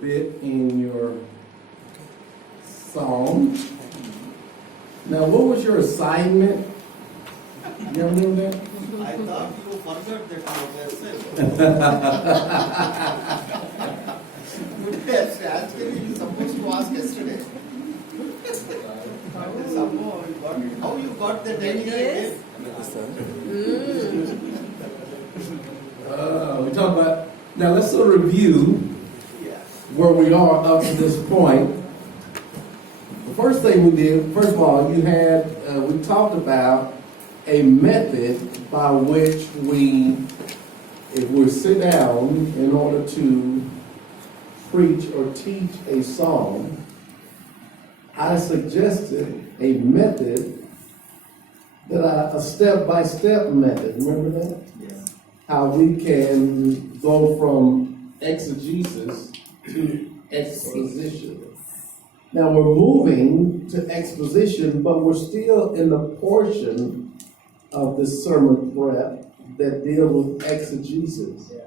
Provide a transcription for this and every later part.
bit in your song. Now, what was your assignment? You remember that? I thought you forgot that yourself. Yes, actually you supposed to ask yesterday. Somehow you got it. How you got that idea again? We talk about, now let's sort of review where we are up to this point. The first thing we did, first of all, we talked about a method by which if we sit down in order to preach or teach a song, I suggested a method a step-by-step method. Remember that? Yeah. How we can go from exegesis to exposition. Now we're moving to exposition, but we're still in the portion of this sermon prep that deal with exegesis. Yeah.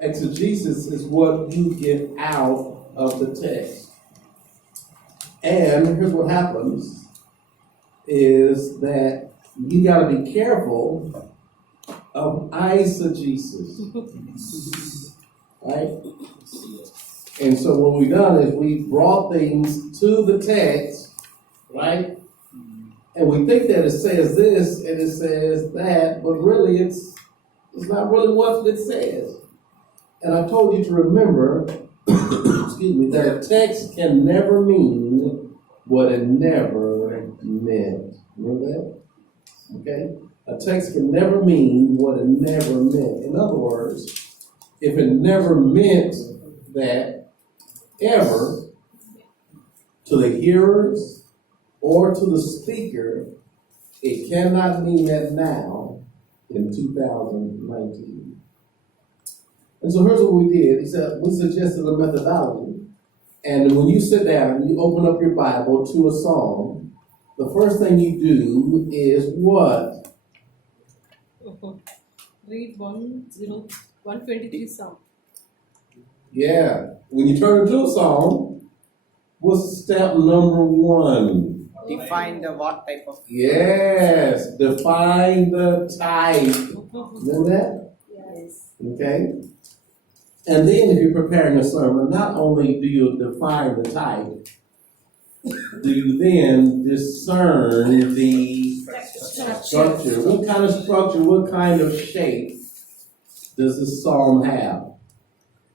Exegesis is what you get out of the text. And here's what happens is that you got to be careful of eisegesis. Right? And so what we've done is we brought things to the text, right? And we think that it says this and it says that, but really it's not really what it says. And I told you to remember, excuse me, that a text can never mean what it never meant. Remember that? Okay? A text can never mean what it never meant. In other words, if it never meant that ever to the hearers or to the speaker, it cannot mean that now in 2019. And so here's what we did. He said, we suggested a methodology. And when you sit down and you open up your Bible to a psalm, the first thing you do is what? Read 123 Psalm. Yeah. When you turn into a psalm, what's step number 1? Define the what type of. Yes. Define the type. Remember that? Yes. Okay. And then if you're preparing a sermon, not only do you define the type, do you then discern the structure? What kind of structure, what kind of shape does this psalm have?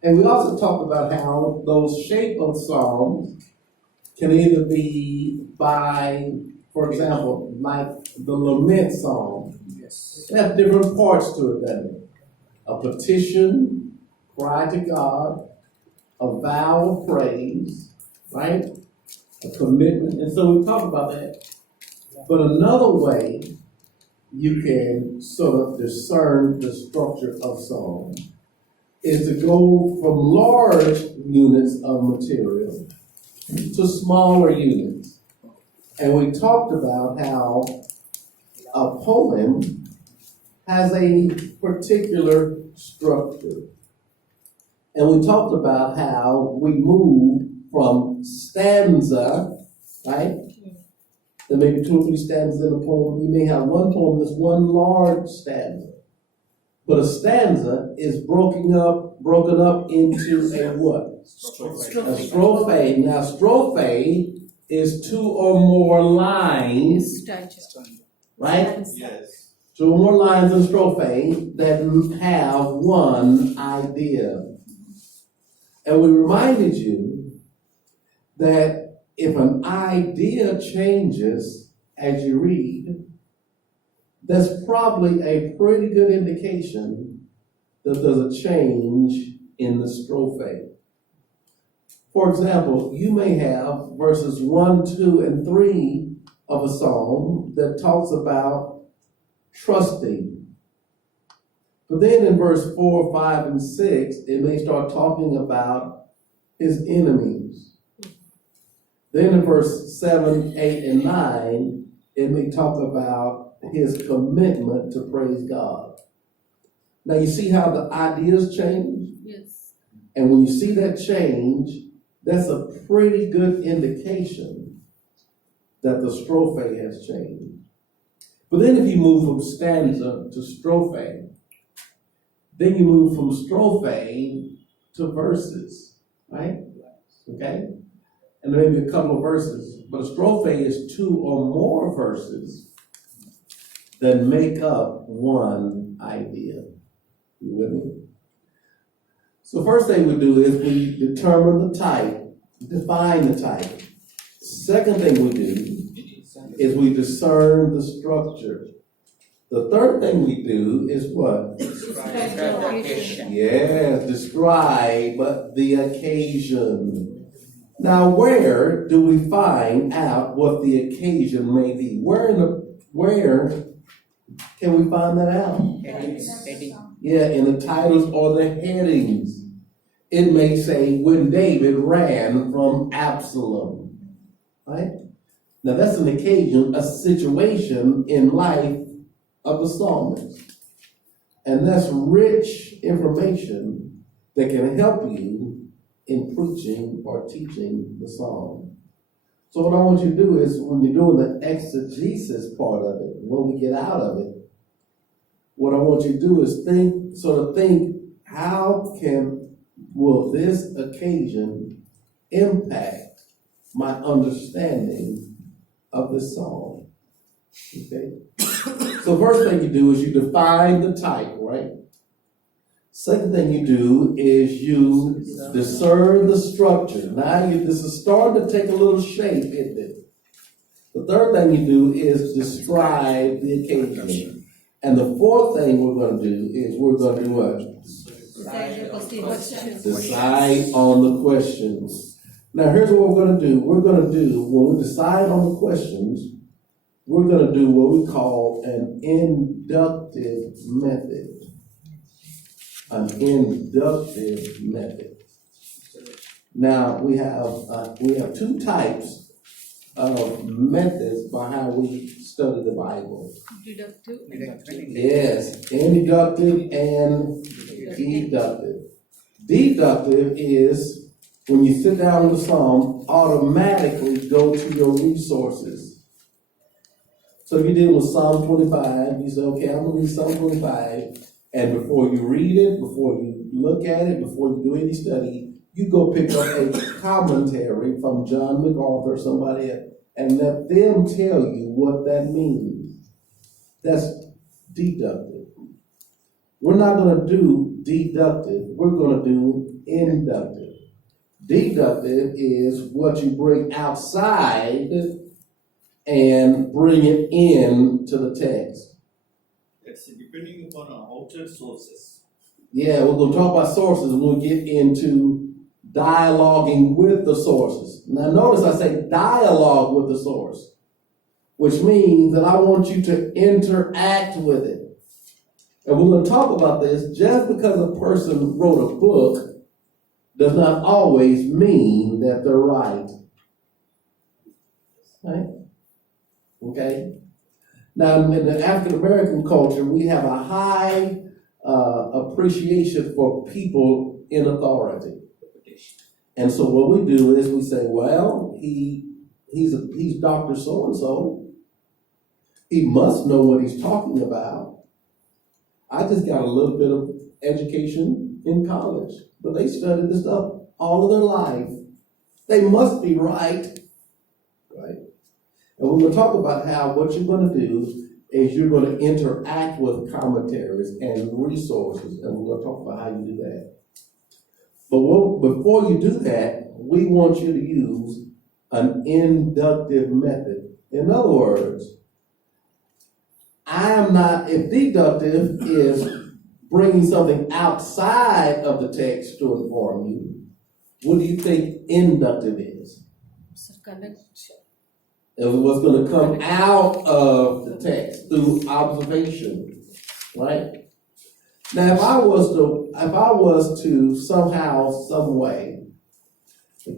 And we also talked about how those shape of psalms can either be by, for example, like the lament psalm. Yes. It has different parts to it, doesn't it? A petition, cry to God, a vow of praise, right? A commitment. And so we talked about that. But another way you can sort of discern the structure of psalm is to go from large units of material to smaller units. And we talked about how a poem has a particular structure. And we talked about how we move from stanza, right? There may be 2 or 3 stanzas in a poem. You may have one poem that's one large stanza. But a stanza is broken up into a what? Strophe. A strophe. Now, strophe is 2 or more lines, right? Yes. 2 or more lines in strophe that have one idea. And we reminded you that if an idea changes as you read, that's probably a pretty good indication that there's a change in the strophe. For example, you may have verses 1, 2, and 3 of a psalm that talks about trusting. But then in verse 4, 5, and 6, it may start talking about his enemies. Then in verse 7, 8, and 9, it may talk about his commitment to praise God. Now you see how the ideas change? Yes. And when you see that change, that's a pretty good indication that the strophe has changed. But then if you move from stanza to strophe, then you move from strophe to verses, right? Okay? And there may be a couple of verses, but a strophe is 2 or more verses that make up one idea. You with me? So first thing we do is we determine the type, define the type. Second thing we do is we discern the structure. The third thing we do is what? Describe the occasion. Yes, describe the occasion. Now, where do we find out what the occasion may be? Where can we find that out? Heading. Yeah, in the titles or the headings. It may say, when David ran from Absalom, right? Now that's an occasion, a situation in life of the psalmist. And that's rich information that can help you in preaching or teaching the psalm. So what I want you to do is, when you're doing the exegesis part of it, when we get out of it, what I want you to do is think, how will this occasion impact my understanding of this psalm? Okay? So first thing you do is you define the type, right? Second thing you do is you discern the structure. Now this is starting to take a little shape, isn't it? The third thing you do is describe the occasion. And the fourth thing we're going to do is we're going to do what? Decide on the questions. Now here's what we're going to do. When we decide on the questions, we're going to do what we call an inductive method. An inductive method. Now we have 2 types of methods by how we study the Bible. Deductive. Yes, inductive and deductive. Deductive is when you sit down with the psalm, automatically go to your resources. So if you're dealing with Psalm 25, you say, okay, I'm going to read Psalm 25, and before you read it, before you look at it, before you do any study, you go pick up a commentary from John MacArthur or somebody else, and let them tell you what that means. That's deductive. We're not going to do deductive. We're going to do inductive. Deductive is what you bring outside and bring it into the text. It's depending upon our outside sources. Yeah, we're going to talk about sources when we get into dialoguing with the sources. Now notice I say dialogue with the source, which means that I want you to interact with it. And we're going to talk about this. Just because a person wrote a book does not always mean that they're right. Right? Okay? Now, in the African American culture, we have a high appreciation for people in authority. And so what we do is we say, well, he's Dr. So-and-so. He must know what he's talking about. I just got a little bit of education in college, but they studied this stuff all of their life. They must be right, right? And we're going to talk about how what you're going to do is you're going to interact with commentaries and resources, and we're going to talk about how you do that. But before you do that, we want you to use an inductive method. In other words, if deductive is bringing something outside of the text to inform you, what do you think inductive is? It was going to come out of the text through observation, right? Now, if I was to somehow, some way,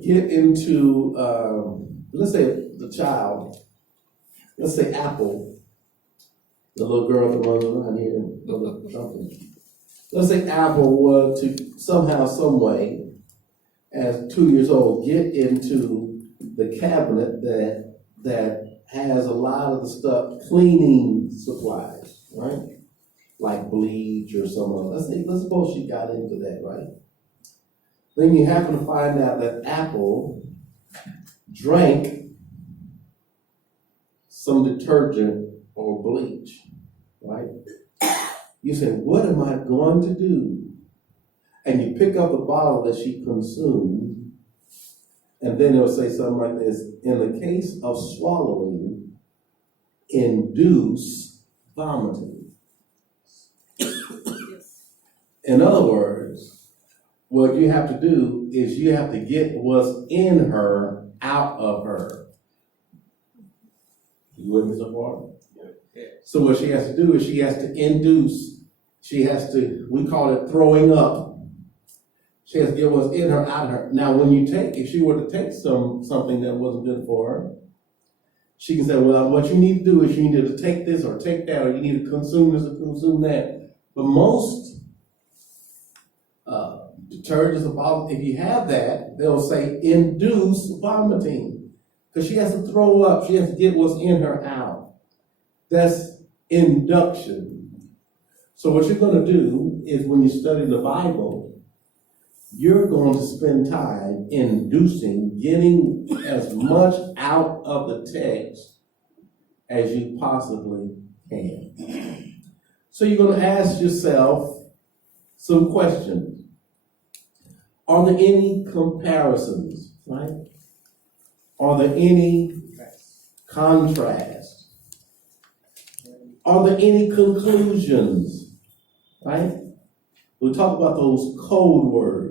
get into, let's say the child, let's say Apple, the little girl that runs around here, or something. Let's say Apple were to somehow, some way, as 2 years old, get into the cabinet that has a lot of the stuff, cleaning supplies, right? Like bleach or some other. Let's suppose she got into that, right? Then you happen to find out that Apple drank some detergent or bleach, right? You say, what am I going to do? And you pick up the bottle that she consumed, and then it'll say something like this: in the case of swallowing, induce vomiting. In other words, what you have to do is you have to get what's in her out of her. You with me so far? Yeah. So what she has to do is she has to induce, we call it throwing up. She has to get what's in her out of her. Now, if she were to take something that wasn't good for her, she can say, well, what you need to do is you need to take this or take that, or you need to consume this or consume that. But most detergents, if you have that, they'll say induce vomiting, because she has to throw up. She has to get what's in her out. That's induction. So what you're going to do is, when you study the Bible, you're going to spend time inducing, getting as much out of the text as you possibly can. So you're going to ask yourself some questions. Are there any comparisons, right? Are there any contrasts? Are there any conclusions, right? We talk about those code words.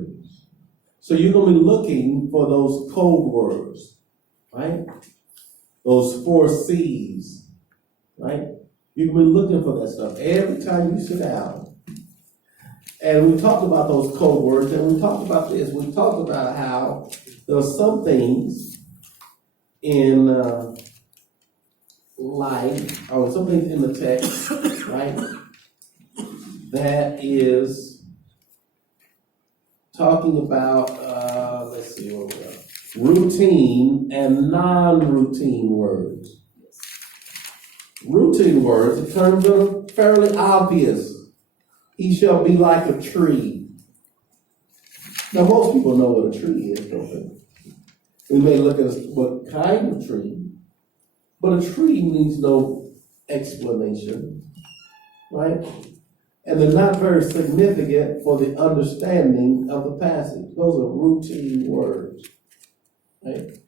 So you're going to be looking for those code words, right? Those 4 C's, right? You're going to be looking for that stuff every time you sit down. And we talked about those code words, and we talked about this. We talked about how there are some things in life, or some things in the text, right, that is talking about, let's see what we got, routine and non-routine words. Routine words, the terms are fairly obvious. He shall be like a tree. Now, most people know what a tree is, don't they? We may look at what kind of tree, but a tree needs no explanation, right? And they're not very significant for the understanding of the passage. Those are routine words, right?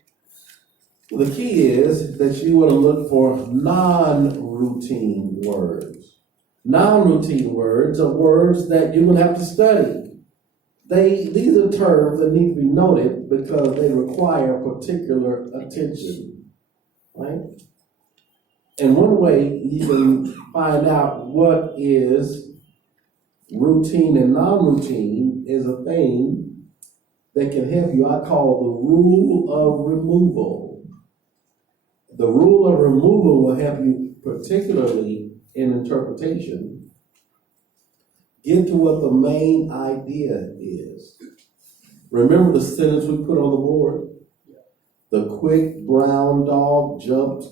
Well, the key is that you want to look for non-routine words. Non-routine words are words that you will have to study. These are terms that need to be noted because they require particular attention, right? And one way you can find out what is routine and non-routine is a thing that can help you. I call the rule of removal. The rule of removal will help you, particularly in interpretation, get to what the main idea is. Remember the sentence we put on the board? The quick brown dog jumped,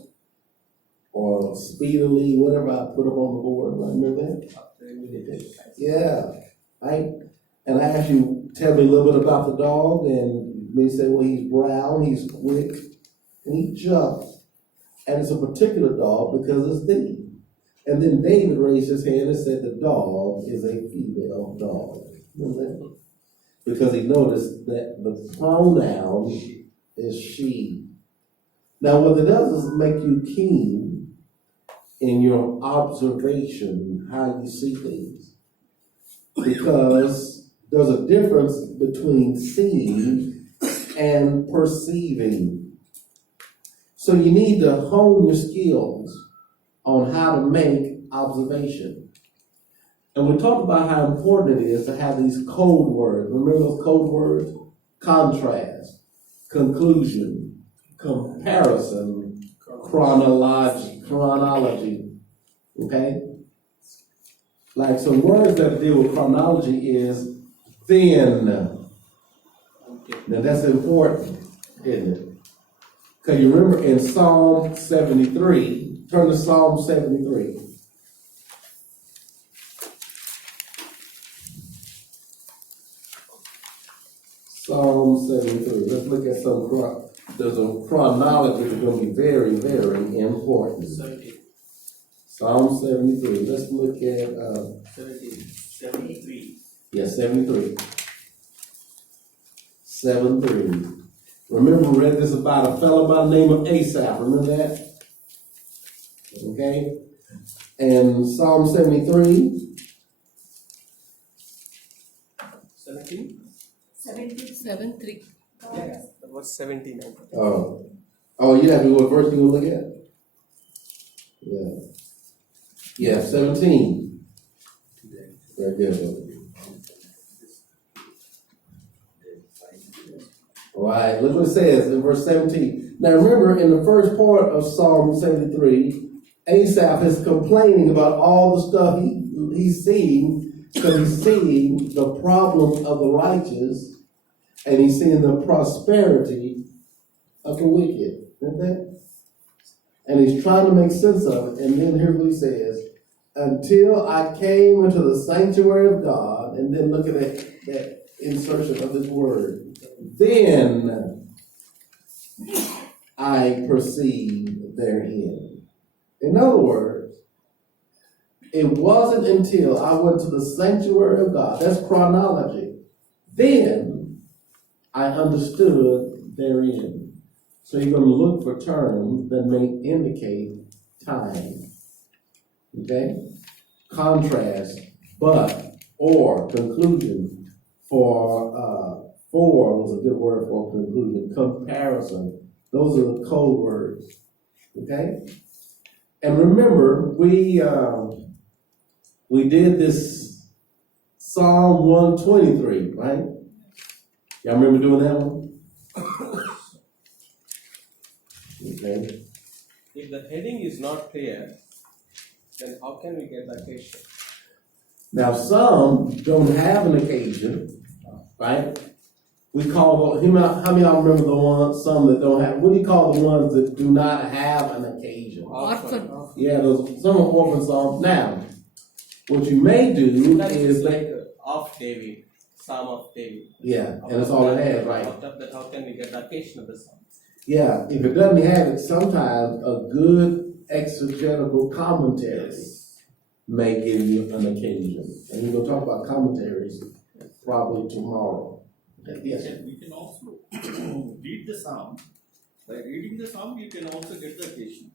or speedily, whatever I put up on the board. Remember that? Yeah, right? And I asked you, tell me a little bit about the dog, and they say, well, he's brown, he's quick, and he jumps. And it's a particular dog because it's thee. And then David raised his hand and said the dog is a female dog. Remember that? Because he noticed that the pronoun is she. Now, what it does is make you keen in your observation, how you see things. Because there's a difference between seeing and perceiving. So you need to hone your skills on how to make observation. And we talked about how important it is to have these code words. Remember those code words? Contrast, conclusion, comparison, chronology. Okay? Like some words that deal with chronology is then. Now that's important, isn't it? Cause you remember in Psalm 73, turn to Psalm 73. Psalm 73, let's look at there's a chronology that's gonna be very, very important. 17. Psalm 73, let's look at, 73. yeah, 73. 7:3. Remember, we read this about a fellow by the name of Asaph. Remember that? Okay. And Psalm 73. 17? 7-3. Yeah, that was 17. I think. Oh, you have to go what verse you want to look at? Yeah. Yeah, 17. Very good. All right, look what it says in verse 17. Now remember, in the first part of Psalm 73, Asaph is complaining about all the stuff he's seeing, because he's seeing the problem of the righteous, and he's seeing the prosperity of the wicked. Okay? And he's trying to make sense of it, and then here's what he says. Until I came into the sanctuary of God, and then look at that insertion of this word. Then I perceived therein. In other words, it wasn't until I went to the sanctuary of God, that's chronology, then I understood therein. So you're going to look for terms that may indicate time. Okay? Contrast, but, or, conclusion. For was a good word for conclusion. Comparison. Those are the code words. Okay? And remember, we did this Psalm 123, right? Y'all remember doing that one? Okay. If the heading is not clear, then how can we get the occasion? Now, some don't have an occasion, right? We call, how many of y'all remember the ones, some that don't have, what do you call the ones that do not have an occasion? Orphan. Yeah, some are orphan psalms. Now, what you may do That is is that, like of David, Psalm of David. yeah, and that's all it has, right? Out of that, how can we get the occasion of the psalm? Yeah, if it doesn't have it, sometimes a good exegetical commentary may give you an occasion. And we're going to talk about commentaries probably tomorrow. Yes. We can also read the psalm. By reading the psalm, you can also get the occasion.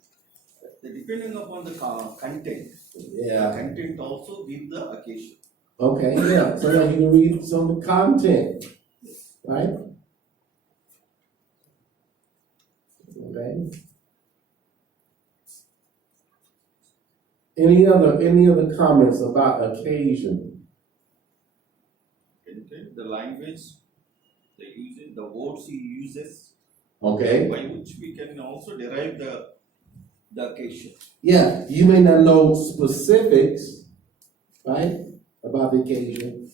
Depending upon the content, Yeah. content also give the occasion. Okay, yeah. So now you can read some content, right? Okay. Any other comments about occasion? Content, the language, the words he uses, Okay. by which we can also derive the occasion. Yeah, you may not know specifics, right, about the occasion,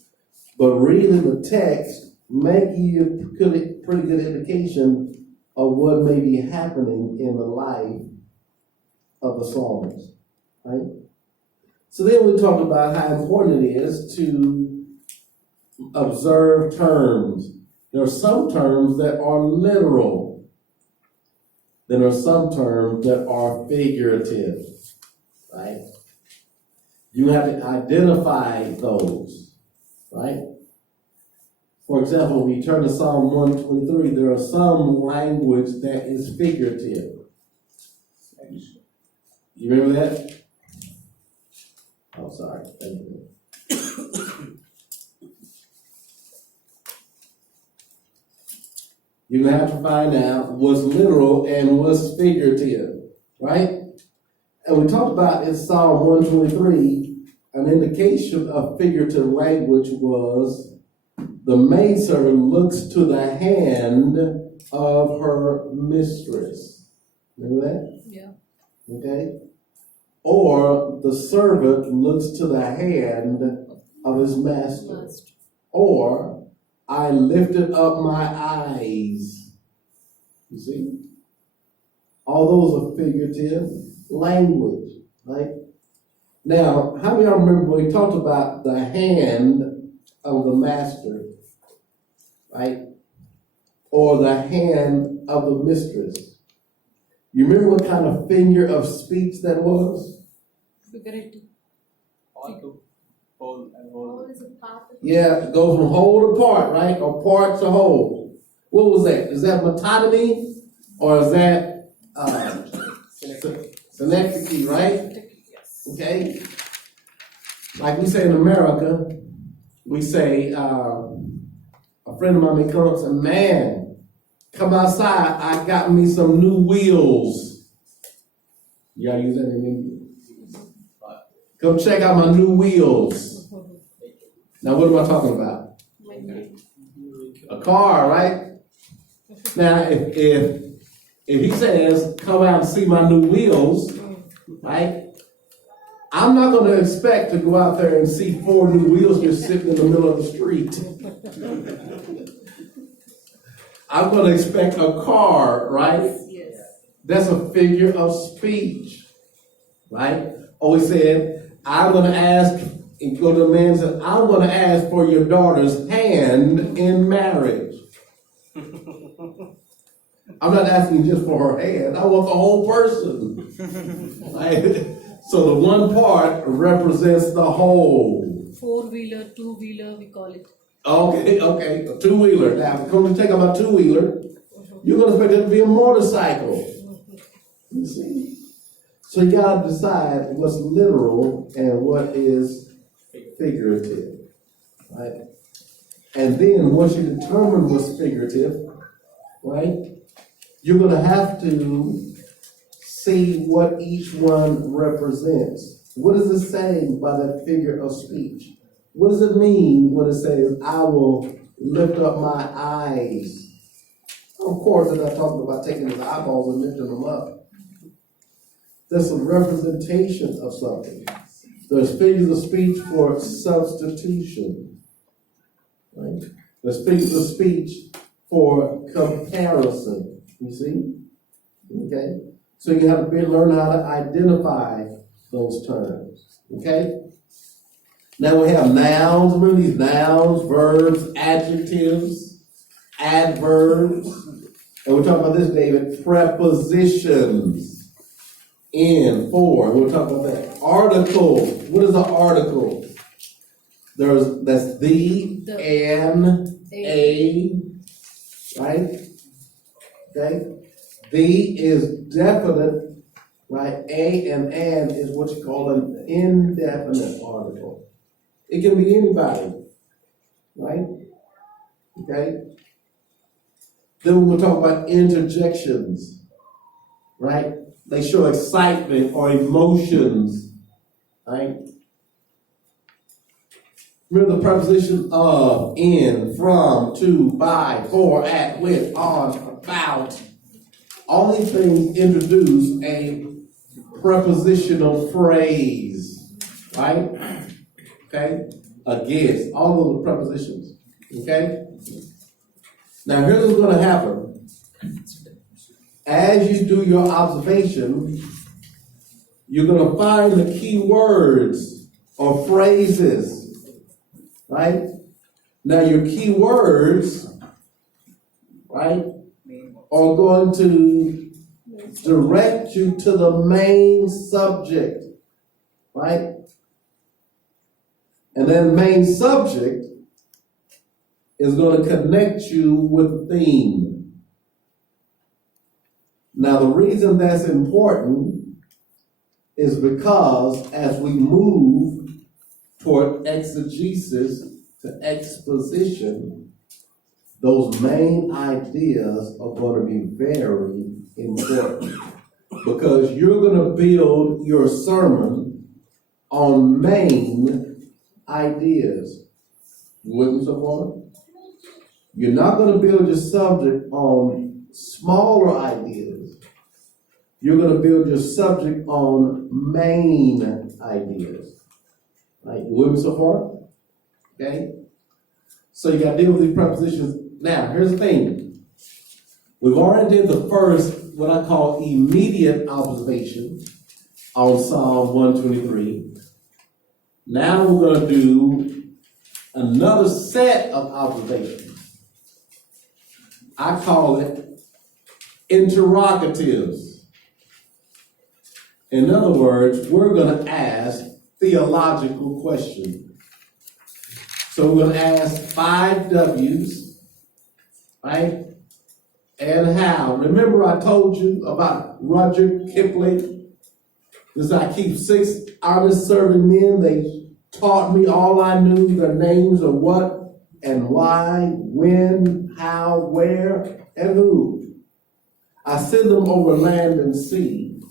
but reading the text may give you a pretty good indication of what may be happening in the life of the psalmist, right? So then we talked about how important it is to observe terms. There are some terms that are literal. Then there are some terms that are figurative, right? You have to identify those, right? For example, when you turn to Psalm 123, there are some language that is figurative. You remember that? Oh, sorry. Thank you. You're going to have to find out what's literal and what's figurative, right? And we talked about in Psalm 123, an indication of figurative language was the maidservant looks to the hand of her mistress. Remember that? Yeah. Okay? Or the servant looks to the hand of his master. Last. Or I lifted up my eyes. You see? All those are figurative language, right? Now, how many of y'all remember when we talked about the hand of the master, right? Or the hand of the mistress? You remember what kind of figure of speech that was? Figurative. All to whole and whole. Yeah, it goes from whole to part, right? Or part to whole. What was that? Is that metonymy? Or is that synecdoche, right? Okay? Like we say in America, we say, a friend of mine may come up and say, man, come outside, I got me some new wheels. Y'all use that in English? Come check out my new wheels. Now what am I talking about? A car, right? Now if he says, come out and see my new wheels, right? I'm not going to expect to go out there and see 4 new wheels just sitting in the middle of the street. I'm going to expect a car, right? Yes. That's a figure of speech, right? Or he said, I'm going to ask, and go to the man and say, I'm going to ask for your daughter's hand in marriage. I'm not asking just for her hand. I want the whole person. Right? So the one part represents the whole. 4-wheeler, 2-wheeler, we call it. Okay, a 2-wheeler. Now, if you come to take about a 2-wheeler, you're going to expect it to be a motorcycle. You see? So you got to decide what's literal and what is figurative. Right? And then once you determine what's figurative, right, you're going to have to see what each one represents. What is it saying by that figure of speech? What does it mean when it says, I will lift up my eyes? Of course, it's not talking about taking his eyeballs and lifting them up. That's a representation of something. There's figures of speech for substitution. Right? There's figures of speech for comparison. You see? Okay? So you have to learn how to identify those terms. Okay? Now we have nouns. Remember these nouns, verbs, adjectives, adverbs. And we're talking about this, David, prepositions. In, for, we'll talk about that. Articles. What is an article? That's the, an, a, right? Okay? The is definite, right? A and an is what you call an indefinite article. It can be anybody, right? Okay? Then we'll talk about interjections, right? They show excitement or emotions, right? Remember the preposition of, in, from, to, by, for, at, with, on, about. All these things introduce a prepositional phrase, right? Okay? Against, all of the prepositions, okay? Now here's what's going to happen. As you do your observation, you're going to find the key words or phrases, right? Now your key words, right, are going to direct you to the main subject, right? And then the main subject is going to connect you with the theme. Now, the reason that's important is because as we move toward exegesis to exposition, those main ideas are going to be very important because you're going to build your sermon on main ideas. You with me so far? You're not going to build your subject on smaller ideas. You're going to build your subject on main ideas. Right? You with me so far? Okay? So you gotta deal with these prepositions. Now, here's the thing. We've already did the first, what I call immediate observation on Psalm 123. Now we're gonna do another set of observations. I call it interrogatives. In other words, we're gonna ask theological questions. So we're gonna ask 5 W's, right? And how. Remember I told you about Roger Kipling? This I keep 6 honest serving men. They taught me all I knew, the names of what and why, when, how, where, and who. I send them over land and sea.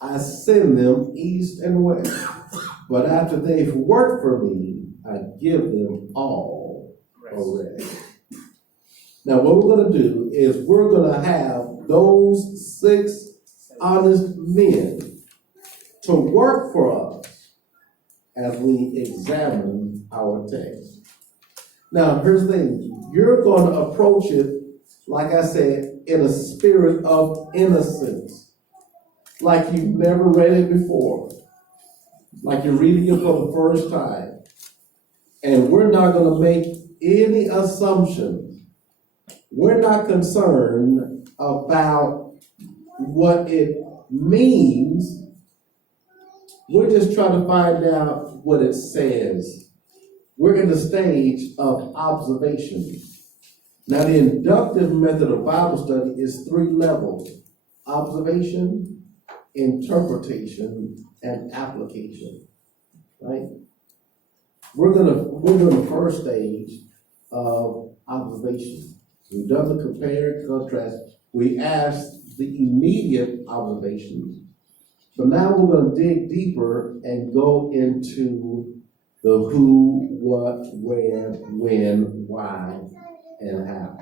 I send them east and west. But after they've worked for me, I give them all a rest. Now what we're gonna do is we're gonna have those 6 honest men to work for us as we examine our text. Now here's the thing, you're gonna approach it, like I said, in a spirit of innocence. Like you've never read it before. Like you're reading it for the first time. And we're not going to make any assumptions. We're not concerned about what it means. We're just trying to find out what it says. We're in the stage of observation. Now, the inductive method of Bible study is 3 levels: observation, interpretation, and application. Right? We're gonna first stage of observation. We've done the compare and contrast. We asked the immediate observations. So now we're gonna dig deeper and go into the who, what, where, when, why, and how.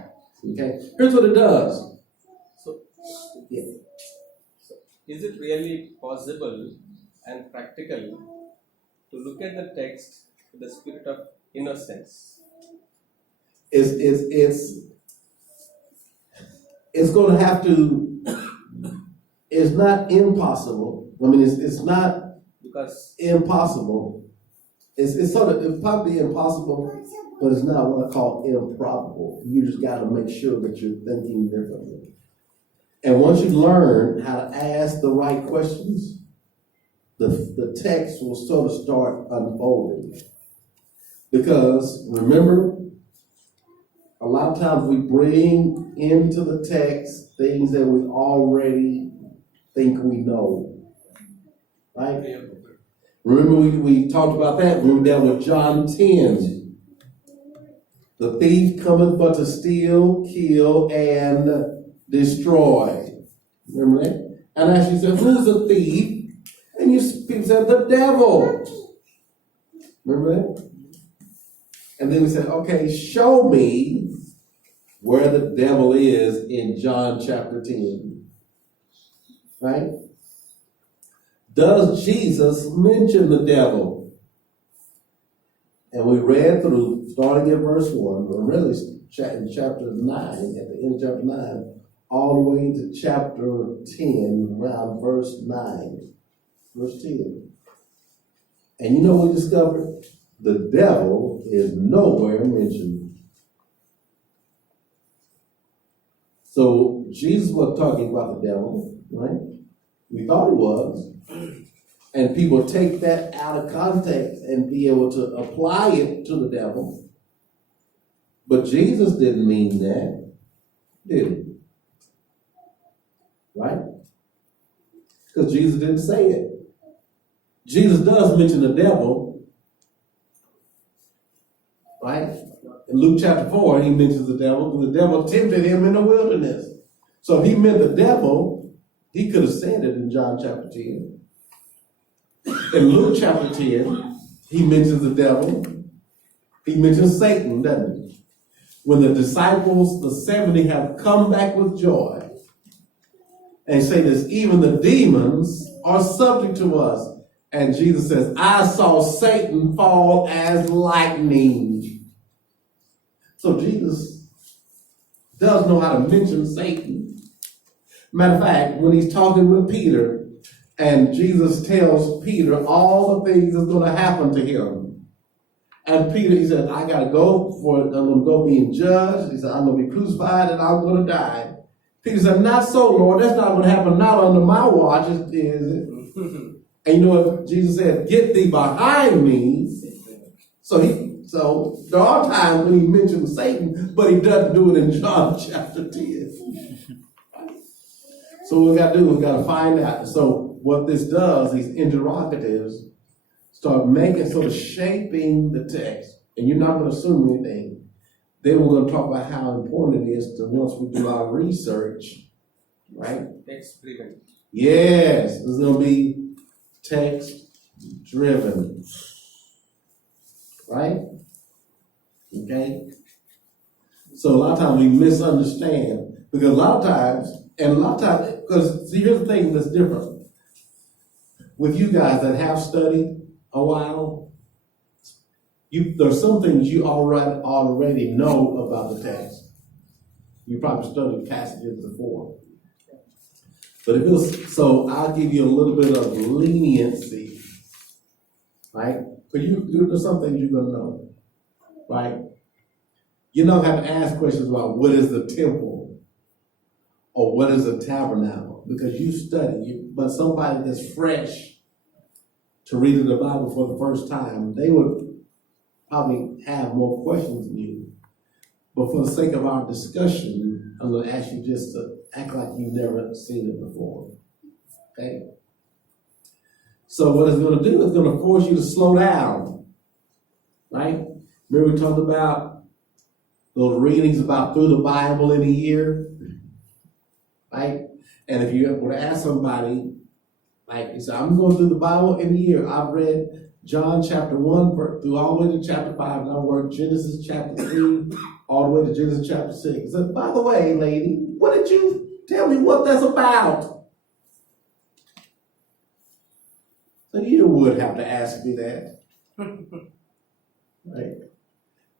Okay? Here's what it does. So, Yeah. is it really possible and practical to look at the text with the spirit of innocence? It's going to have to. It's not impossible. I mean, it's not Because impossible. It's probably impossible, but it's not what I call improbable. You just got to make sure that you're thinking differently. And once you learn how to ask the right questions, the text will sort of start unfolding. Because remember, a lot of times we bring into the text things that we already think we know. Right? Remember we talked about that when we dealt with John 10. The thief cometh but to steal, kill, and destroy. Remember that? And as she said, who's a thief? And people said, the devil. Remember that? And then we said, okay, show me where the devil is in John chapter 10. Right? Does Jesus mention the devil? And we read through, starting at verse 1, or really in chapter 9, at the end of chapter 9, all the way to chapter 10, around verse 9, verse 10. And you know what we discovered? The devil is nowhere mentioned. So Jesus was talking about the devil, right? We thought he was. And people take that out of context and be able to apply it to the devil. But Jesus didn't mean that, did he? Right? Because Jesus didn't say it. Jesus does mention the devil, right? In Luke chapter 4, he mentions the devil because the devil tempted him in the wilderness. So if he meant the devil, he could have said it in John chapter 10. In Luke chapter 10, he mentions the devil. He mentions Satan, doesn't he? When the disciples, the 70, have come back with joy and say this, even the demons are subject to us. And Jesus says, I saw Satan fall as lightning. So Jesus does know how to mention Satan. Matter of fact, when he's talking with Peter, and Jesus tells Peter all the things that's going to happen to him. And Peter, he said, I got to go I'm going to go being judged. He said, I'm going to be crucified and I'm going to die. Peter said, not so, Lord. That's not going to happen, not under my watch, is it? And you know what Jesus said? Get thee behind me. So there are times when he mentions Satan, but he doesn't do it in John chapter 10. So what we got to do, we got to find out. So what this does, these interrogatives, start sort of shaping the text. And you're not going to assume anything. Then we're going to talk about how important it is to, once we do our research, right? Text driven. Yes, it's going to be text driven. Right? Okay? So a lot of times we misunderstand, because a lot of times, because see, here's the thing that's different. With you guys that have studied a while, there's some things you already know about the text. You probably studied passages before. But so I'll give you a little bit of leniency, right? But there's some things you're going to know, right? You don't have to ask questions about what is the temple or what is the tabernacle, because you study. But somebody that's fresh to reading the Bible for the first time, they would probably have more questions than you. But for the sake of our discussion, I'm going to ask you just to act like you've never seen it before. Okay? So what it's going to do is going to force you to slow down. Right? Remember we talked about those readings about through the Bible in a year? Right? And if you were to ask somebody, like you said, I'm going through the Bible in a year. I've read John chapter 1 through all the way to chapter 5, and I worked Genesis chapter 3 all the way to Genesis chapter 6. So, by the way, lady, what did you tell me what that's about? So you would have to ask me that. Right?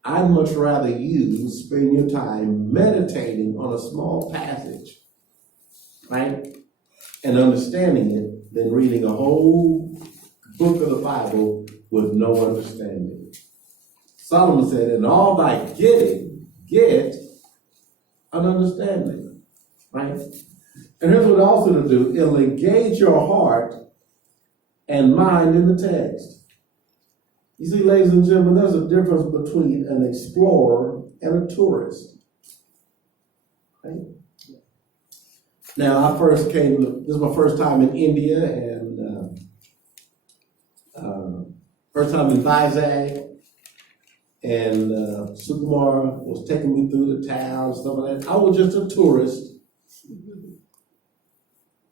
I'd much rather you spend your time meditating on a small passage, right, and understanding it than reading a whole book of the Bible with no understanding. Solomon said, in all thy getting, get an understanding, right? And here's what also to do. It'll engage your heart and mind in the text. You see, ladies and gentlemen, there's a difference between an explorer and a tourist. Right? Now, this is my first time in India, and first time in Vizag, and Sukumar was taking me through the town, stuff like that. I was just a tourist,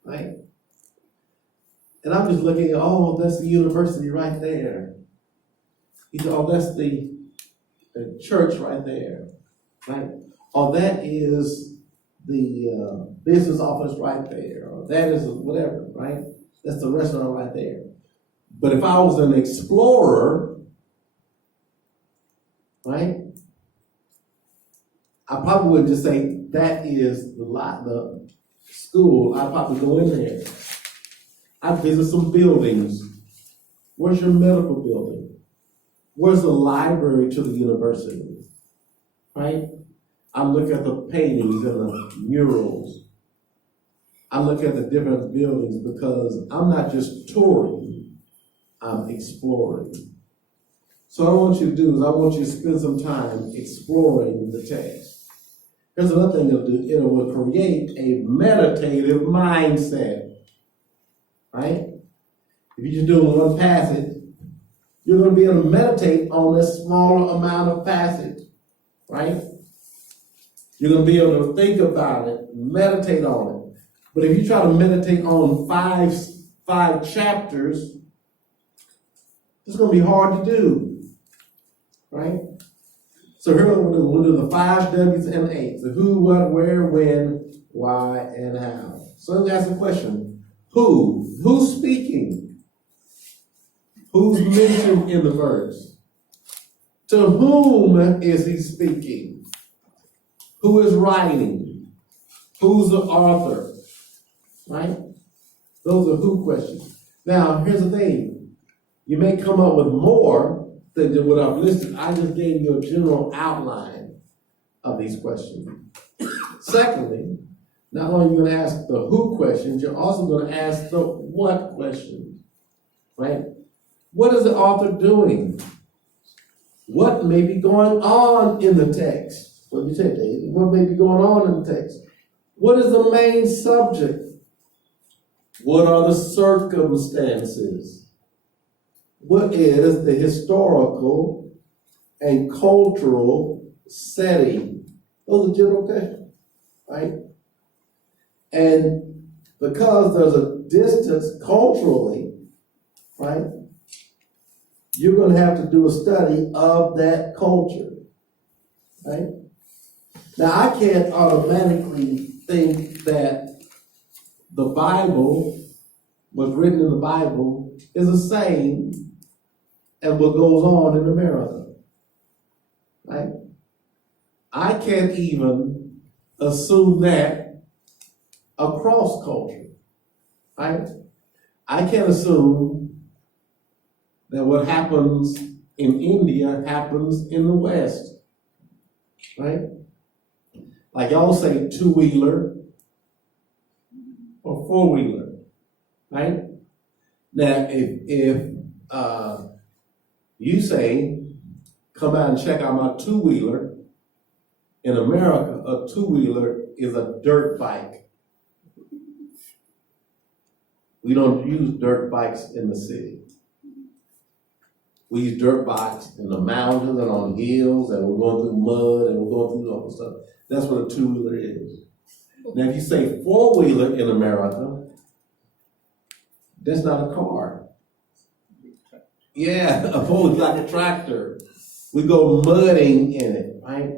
right? And I'm just looking at, oh, that's the university right there. He said, oh, that's the church right there, right? Oh, that is the business office right there, or that is whatever, right? That's the restaurant right there. But if I was an explorer, right, I probably would just say that is the school. I'd probably go in there. I'd visit some buildings. Where's your medical building? Where's the library to the university? Right? I look at the paintings and the murals. I look at the different buildings, because I'm not just touring, I'm exploring. So what I want you to do is I want you to spend some time exploring the text. Here's another thing it'll do. It will create a meditative mindset. Right? If you're just doing one passage, you're going to be able to meditate on this smaller amount of passage. Right? You're going to be able to think about it, meditate on it. But if you try to meditate on five chapters, it's going to be hard to do. Right? So here we'll do the 5 W's and 8. The who, what, where, when, why, and how. So let me ask the question. Who? Who's speaking? Who's mentioned in the verse? To whom is he speaking? Who is writing? Who's the author? Right? Those are who questions. Now, here's the thing. You may come up with more than what I've listed. I just gave you a general outline of these questions. Secondly, not only are you going to ask the who questions, you're also going to ask the what questions. Right? What is the author doing? What may be going on in the text? What you said, David? What may be going on in the text? What is the main subject? What are the circumstances? What is the historical and cultural setting? Those are general questions, right? And because there's a distance culturally, right, you're going to have to do a study of that culture, right? Now, I can't automatically think that the Bible, what's written in the Bible, is the same as what goes on in America, right? I can't even assume that across culture, right? I can't assume that what happens in India happens in the West, right? Like y'all say two-wheeler or four-wheeler, right? Now, if you say, come out and check out my two-wheeler, in America, a two-wheeler is a dirt bike. We don't use dirt bikes in the city. We use dirt bikes in the mountains and on hills, and we're going through mud, and we're going through all the stuff. That's what a two-wheeler is. Now, if you say four-wheeler in America, that's not a car. Yeah, a four-wheeler is like a tractor. We go mudding in it, right?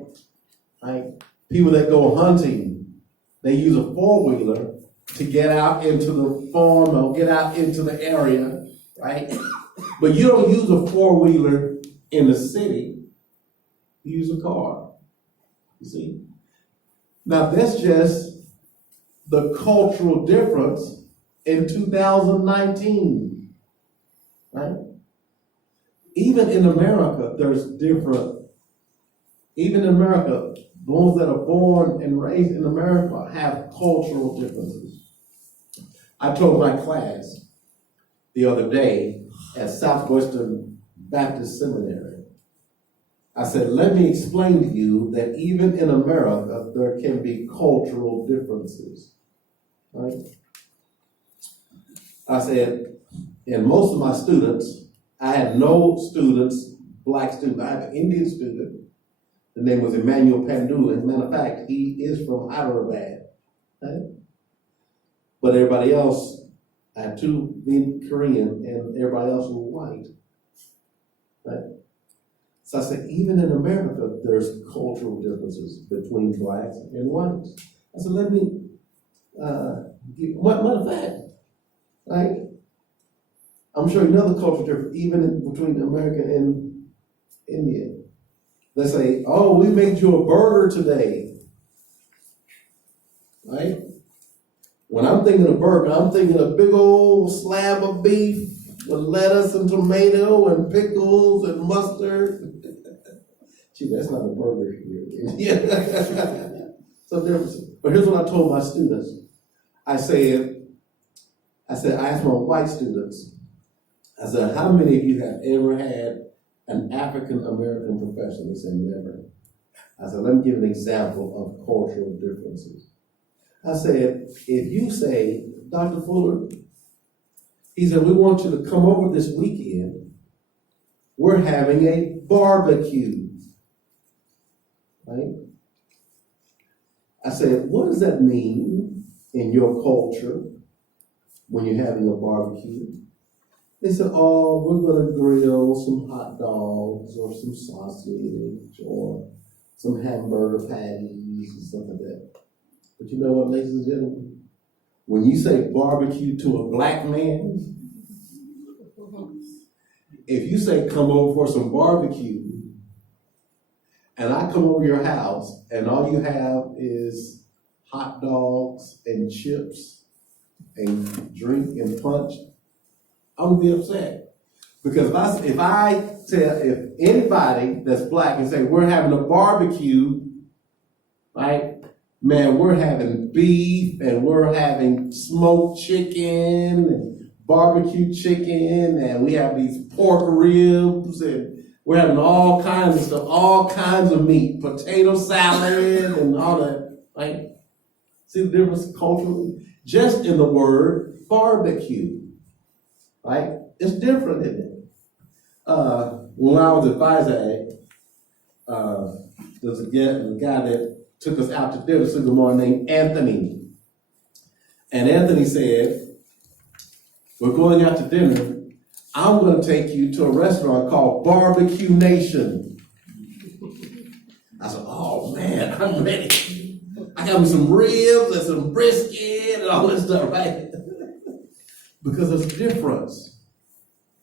Right? People that go hunting, they use a four-wheeler to get out into the farm or get out into the area, right? But you don't use a four-wheeler in the city. You use a car. You see? Now, that's just the cultural difference in 2019, right? Even in America, there's different. Even in America, the ones that are born and raised in America have cultural differences. I told my class the other day at Southwestern Baptist Seminary, I said, let me explain to you that even in America, there can be cultural differences, right? I said, in most of my students, I had no students, black students. I had an Indian student. The name was Emmanuel Pandu. As a matter of fact, he is from Hyderabad, right? But everybody else, I had two being Korean, and everybody else was white, right? So I said, even in America, there's cultural differences between blacks and whites. I said, let me, matter of fact, right? I'm sure another cultural difference, even between America and India. They say, oh, we made you a burger today, right? When I'm thinking of burger, I'm thinking a big old slab of beef with lettuce and tomato and pickles and mustard. Gee, that's not a burger here. Yeah. So difference. But here's what I told my students. I asked my white students, I said, how many of you have ever had an African-American professor? They said, never. I said, let me give an example of cultural differences. I said, if you say, Dr. Fuller, he said, we want you to come over this weekend. We're having a barbecue. Right? I said, what does that mean in your culture when you're having a barbecue? They said, oh, we're going to grill some hot dogs or some sausage or some hamburger patties and stuff like that. But you know what, ladies and gentlemen? When you say barbecue to a black man, if you say come over for some barbecue, and I come over your house and all you have is hot dogs and chips and drink and punch, I'm gonna be upset. Because if anybody that's black and say, we're having a barbecue, right? Man, we're having beef and we're having smoked chicken and barbecue chicken and we have these pork ribs and we're having all kinds of stuff, all kinds of meat, potato salad and all that, right? See the difference culturally? Just in the word barbecue, right? It's different, isn't it? When I was at FISAC, there's a guy that took us out to dinner, a single man named Anthony. And Anthony said, we're going out to dinner. I'm going to take you to a restaurant called Barbecue Nation. I said, oh man, I'm ready. I got me some ribs and some brisket and all this stuff, right? Because there's a difference.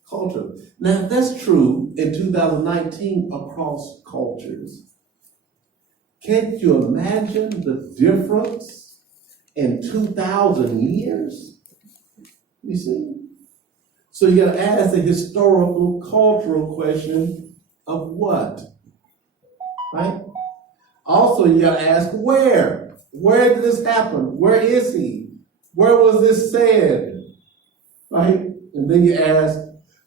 Culture. Now, if that's true in 2019 across cultures, can't you imagine the difference in 2,000 years? You see? So you gotta ask the historical, cultural question of what? Right? Also, you gotta ask where? Where did this happen? Where is he? Where was this said? Right? And then you ask,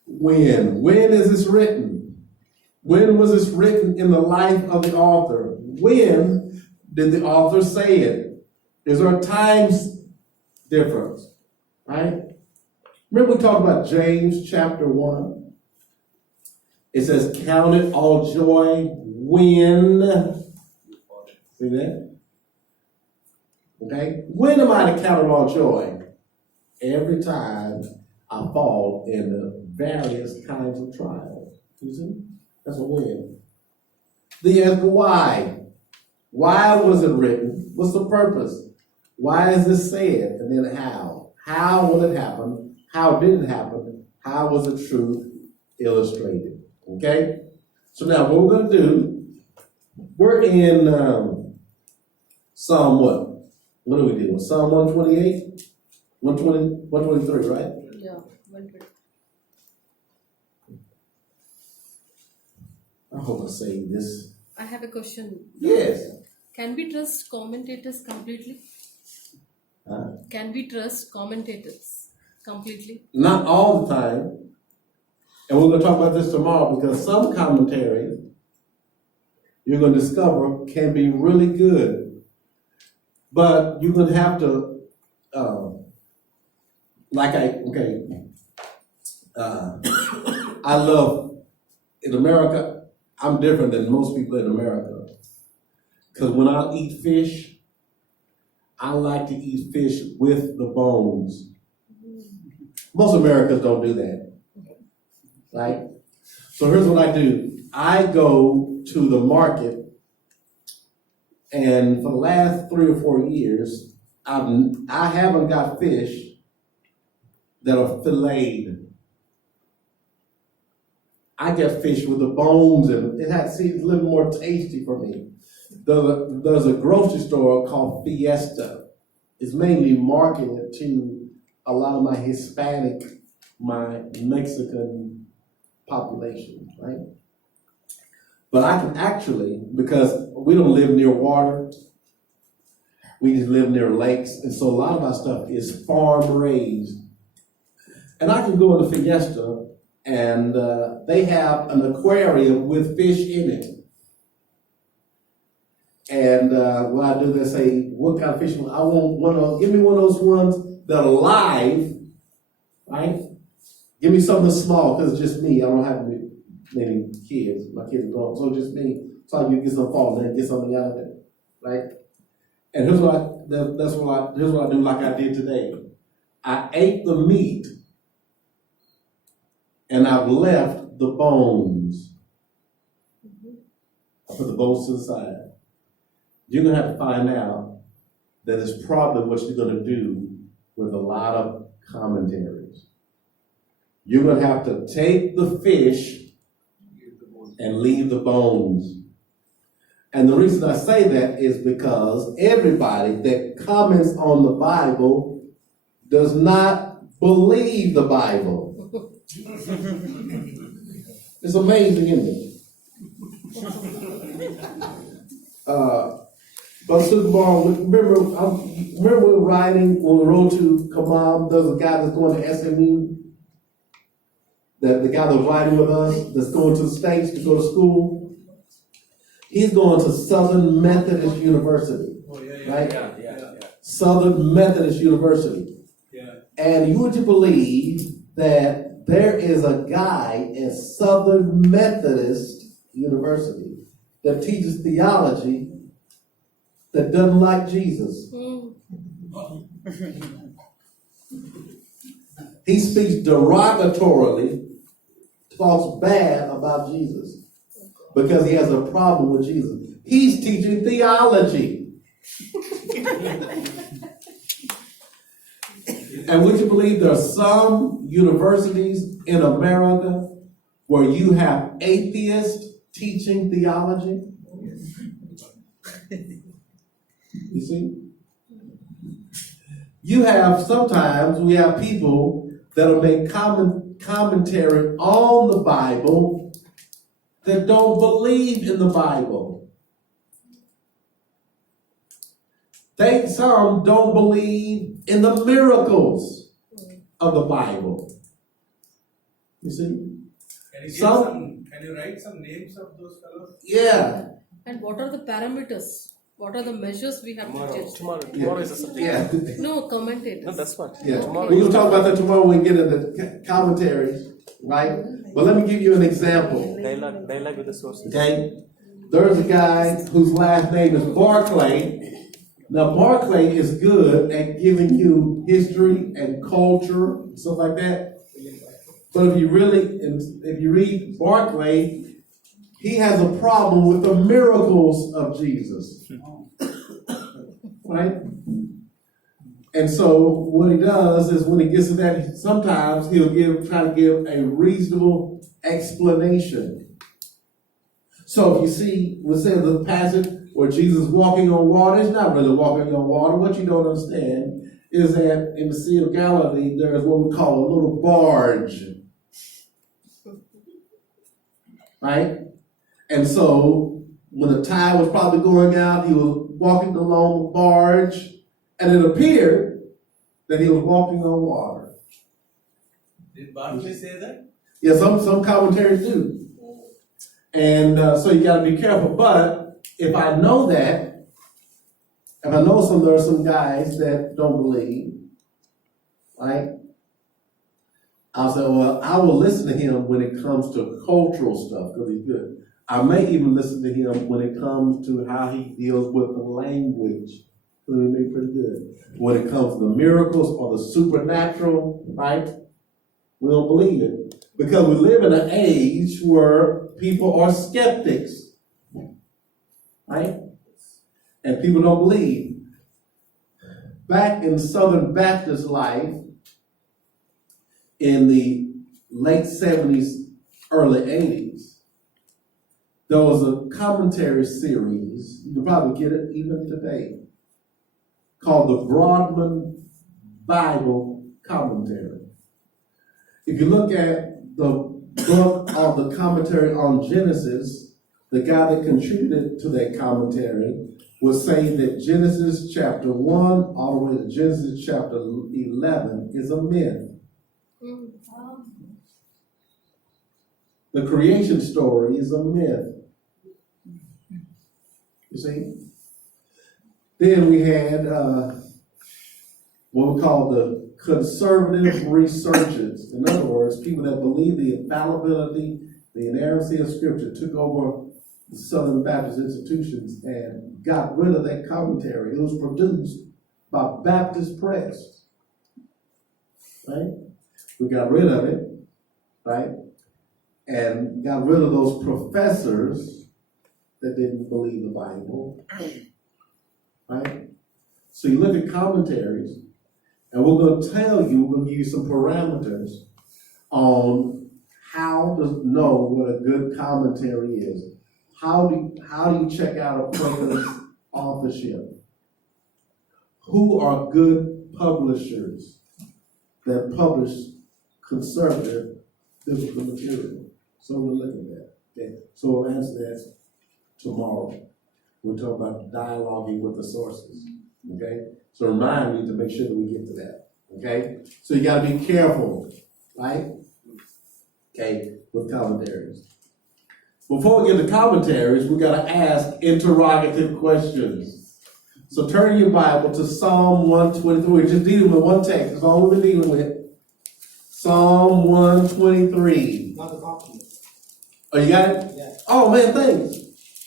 when? When is this written? When was this written in the life of the author? When did the author say it? Is there a time difference? Right? Remember we talked about James chapter 1? It says, count it all joy when. See that? Okay? When am I to count it all joy? Every time I fall in the various kinds of trials. You see? That's a win. Then you ask why? Why was it written? What's the purpose? Why is this said? And then how? How will it happen? How did it happen? How was the truth illustrated? Okay? So now what we're going to do, we're in Psalm what? What do we do? Psalm 128? 123, right? Yeah, 120. I hope I say this. I have a question. Yes. Can we trust commentators completely? Huh? Can we trust commentators completely? Not all the time. And we're going to talk about this tomorrow because some commentary you're going to discover can be really good. But you're going to have to, I love, in America, I'm different than most people in America. Because when I eat fish, I like to eat fish with the bones. Most Americans don't do that, right? So here's what I do. I go to the market, and for the last 3 or 4 years, I haven't got fish that are filleted. I get fish with the bones in it. It's a little more tasty for me. There's a grocery store called Fiesta. It's mainly marketed to a lot of my Hispanic, my Mexican population, right? But I can actually, because we don't live near water, we just live near lakes, and so a lot of our stuff is farm raised. And I can go into Fiesta, and they have an aquarium with fish in it. And what I do, they say, what kind of fish? I want give me one of those ones that are live, right? Give me something small, because it's just me. I don't have many kids. My kids are grown, so just me. So I can get some fall and get something out of it, right? And here's what I do like I did today. I ate the meat, and I've left the bones. I put the bones to the side. You're going to have to find out that it's probably what you're going to do with a lot of commentaries. You're going to have to take the fish and leave the bones. And the reason I say that is because everybody that comments on the Bible does not believe the Bible. It's amazing, isn't it? But Super Bowl, remember we were writing, when we wrote to Khammam, there's a guy that's going to SMU, the guy that was writing with us, that's going to the States to go to school. He's going to Southern Methodist University, right? Yeah. Southern Methodist University. Yeah. And would you believe that there is a guy in Southern Methodist University that teaches theology that doesn't like Jesus? He speaks derogatorily, talks bad about Jesus because he has a problem with Jesus. He's teaching theology. And would you believe there are some universities in America where you have atheists teaching theology? You see? You have, sometimes we have people that'll make commentary on the Bible that don't believe in the Bible. Some don't believe in the miracles of the Bible. You see? Can you write some names of those fellows? Yeah. And what are the parameters? What are the measures we have to judge? Tomorrow is a subject. Yeah. No, commentators. No, that's what. Yeah. Tomorrow. We're going to talk about that tomorrow when we get into the commentaries, right? But let me give you an example. Dialogue with the sources. Okay? There's a guy whose last name is Barclay. Now, Barclay is good at giving you history and culture, stuff like that. But if you read Barclay, he has a problem with the miracles of Jesus. Right? And so what he does is when he gets to that, sometimes he'll try to give a reasonable explanation. So if you see, we say the passage where Jesus is walking on water, it's not really walking on water. What you don't understand is that in the Sea of Galilee, there is what we call a little barge. Right? And so when the tide was probably going out, he was walking along the barge, and it appeared that he was walking on water. Did Barclay say that? Yeah, some commentaries do. And so you got to be careful. But if I know that, if I know there are some guys that don't believe, right? I'll say, well, I will listen to him when it comes to cultural stuff because he's good. I may even listen to him when it comes to how he deals with the language. It may be pretty good. When it comes to the miracles or the supernatural, right? We don't believe it. Because we live in an age where people are skeptics. Right? And people don't believe. Back in Southern Baptist life, in the late 70s, early 80s, there was a commentary series, you can probably get it even today, called the Broadman Bible Commentary. If you look at the book of the commentary on Genesis, the guy that contributed to that commentary was saying that Genesis chapter 1 all the way to Genesis chapter 11 is a myth. The creation story is a myth. You see? Then we had what we call the conservative resurgence. In other words, people that believe the infallibility, the inerrancy of Scripture took over the Southern Baptist institutions and got rid of that commentary. It was produced by Baptist Press. Right? We got rid of it, right? And got rid of those professors that didn't believe the Bible, right? So you look at commentaries, and we're going to tell you, we're going to give you some parameters on how to know what a good commentary is. how do you check out a planner's authorship? Who are good publishers that publish conservative biblical material? So we'll look at that. Okay, so we'll answer that tomorrow. We'll talk about dialoguing with the sources. Okay, so remind me to make sure that we get to that. Okay, so you got to be careful, right? Okay, with commentaries. Before we get to commentaries, we got to ask interrogative questions. So turn your Bible to Psalm 123. We're just dealing with one text. That's all we've been dealing with. Psalm 123. Not the copy. Oh, you got it? Yeah. Oh man, thanks.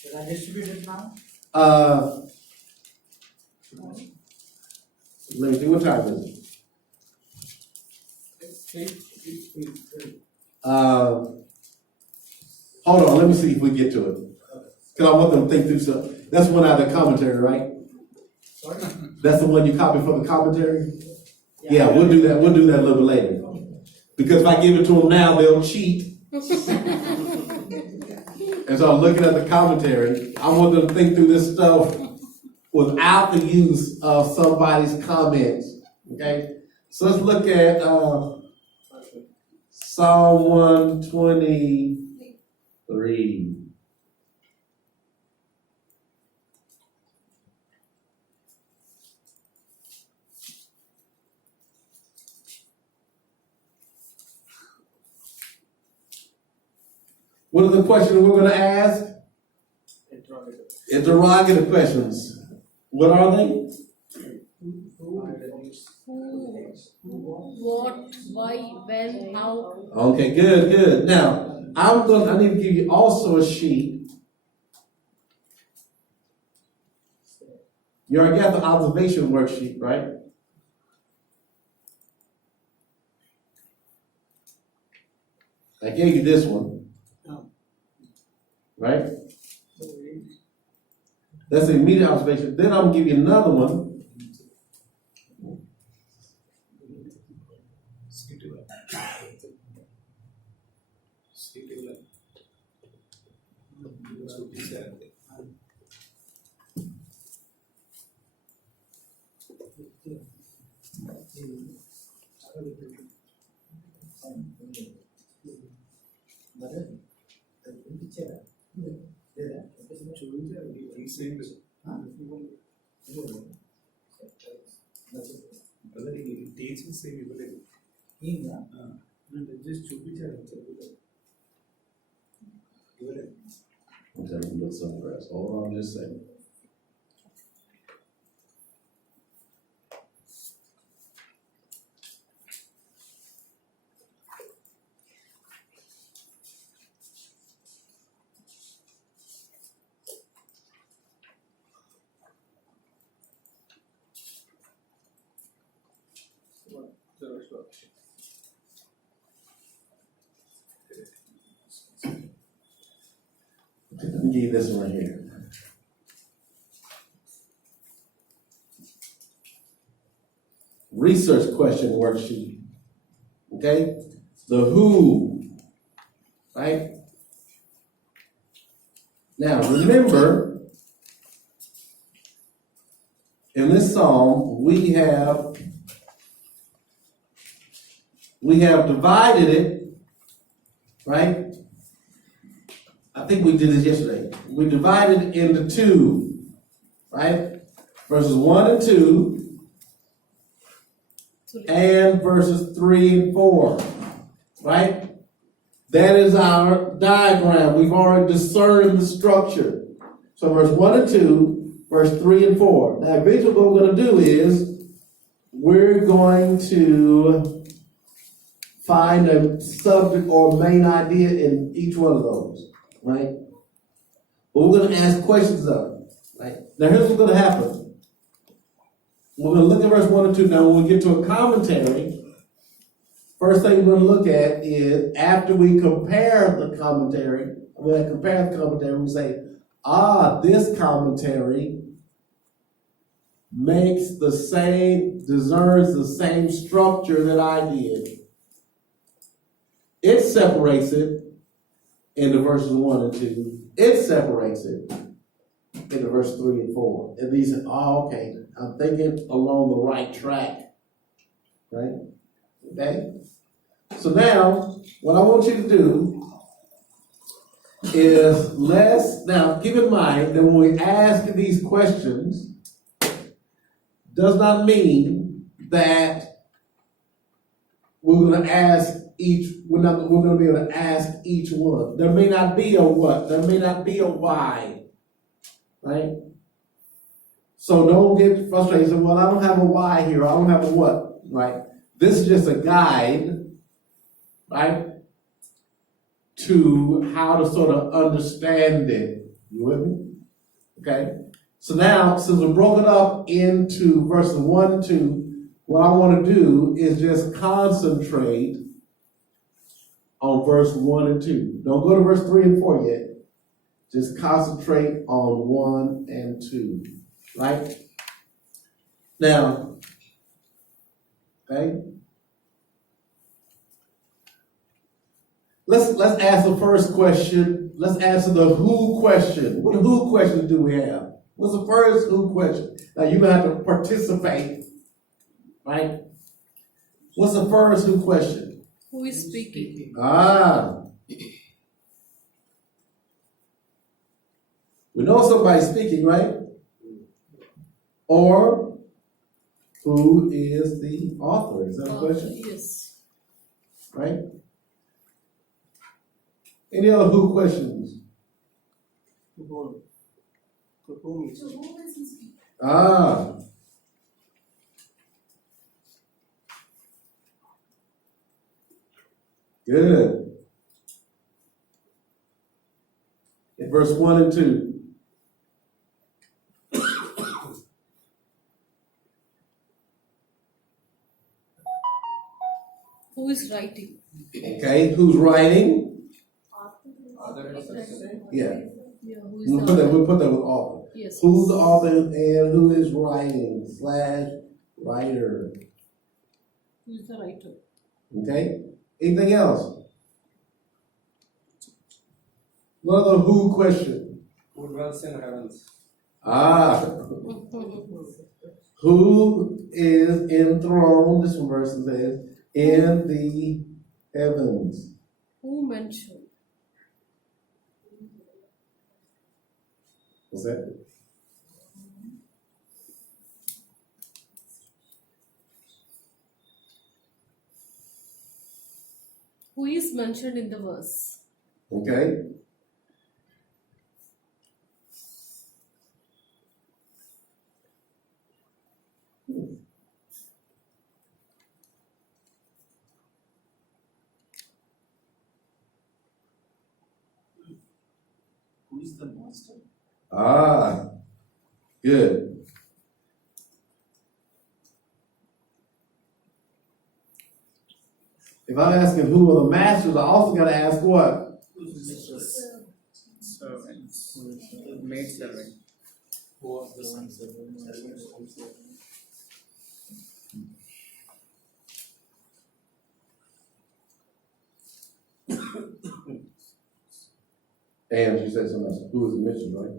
Should I distribute it now? Let me see, what time is it? Hold on, let me see if we get to it. Because I want them to think through something. That's one out of the commentary, right? Sorry? That's the one you copied from the commentary? Yeah, we'll do that. We'll do that a little bit later. Because if I give it to them now, they'll cheat. And so I'm looking at the commentary. I want them to think through this stuff without the use of somebody's comments. Okay? So let's look at Psalm 123. What are the questions we're going to ask? Interrogative questions. What are they? Who, what, why, when, how. Okay, good. Now, I need to give you also a sheet. You already got the observation worksheet, right? I gave you this one. Right? That's the immediate observation. Then I'm gonna give you another one. I'm telling you something else. Hold on just a second. Let me give you this one right here. Research question worksheet. Okay? The who. Right? Now, remember, in this psalm, we have divided it, right? I think we did this yesterday. We divided it into two, right? Verses 1 and 2, and verses 3 and 4, right? That is our diagram. We've already discerned the structure. So verse 1 and 2, verse 3 and 4. Now, eventually what we're going to do is we're going to find a subject or main idea in each one of those. Right? But we're going to ask questions of it. Right? Now here's what's going to happen. We're going to look at verse 1 and 2. Now when we get to a commentary, first thing we're going to look at is after we compare the commentary, we say, this commentary discerns the same structure that I did. It separates it into verses 1 and 2. it separates it into verse 3 and 4. And these are, oh, okay, I'm thinking along the right track. Right? Okay? So now, what I want you to do is now keep in mind that when we ask these questions, does not mean that we're going to ask we're going to be able to ask each one. There may not be a what, there may not be a why, right? So don't get frustrated. Say, well, I don't have a why here, I don't have a what, right? This is just a guide, right, to how to sort of understand it. You with me? Okay? So now, since we broke it up into verses 1 and 2, what I want to do is just concentrate on verse 1 and 2. Don't go to verse 3 and 4 yet. Just concentrate on 1 and 2. Right? Now, okay? Let's ask the first question. Let's answer the who question. What who question do we have? What's the first who question? Now you're gonna have to participate, right? What's the first who question? Who is speaking? We know somebody's speaking, right? Or who is the author? Is that a question? Yes. Right? Any other who questions? To whom? To whom is it? Good. In verse 1 and 2. Who is writing? Okay, who's writing? Yeah. Yeah, who is We'll put that with author. Yes. Who's the author and who is writing / writer? Who is the writer? Okay? Anything else? What other who question? Who dwells in heavens? Who is enthroned, this one verse says, in the heavens? Who mentioned? What's that? Who is mentioned in the verse? Okay? Who is the master? Good. If I'm asking who are the masters, I also got to ask what? Servants. Maid servant. Who are the servants also? And you said something else. Who is the mission, right?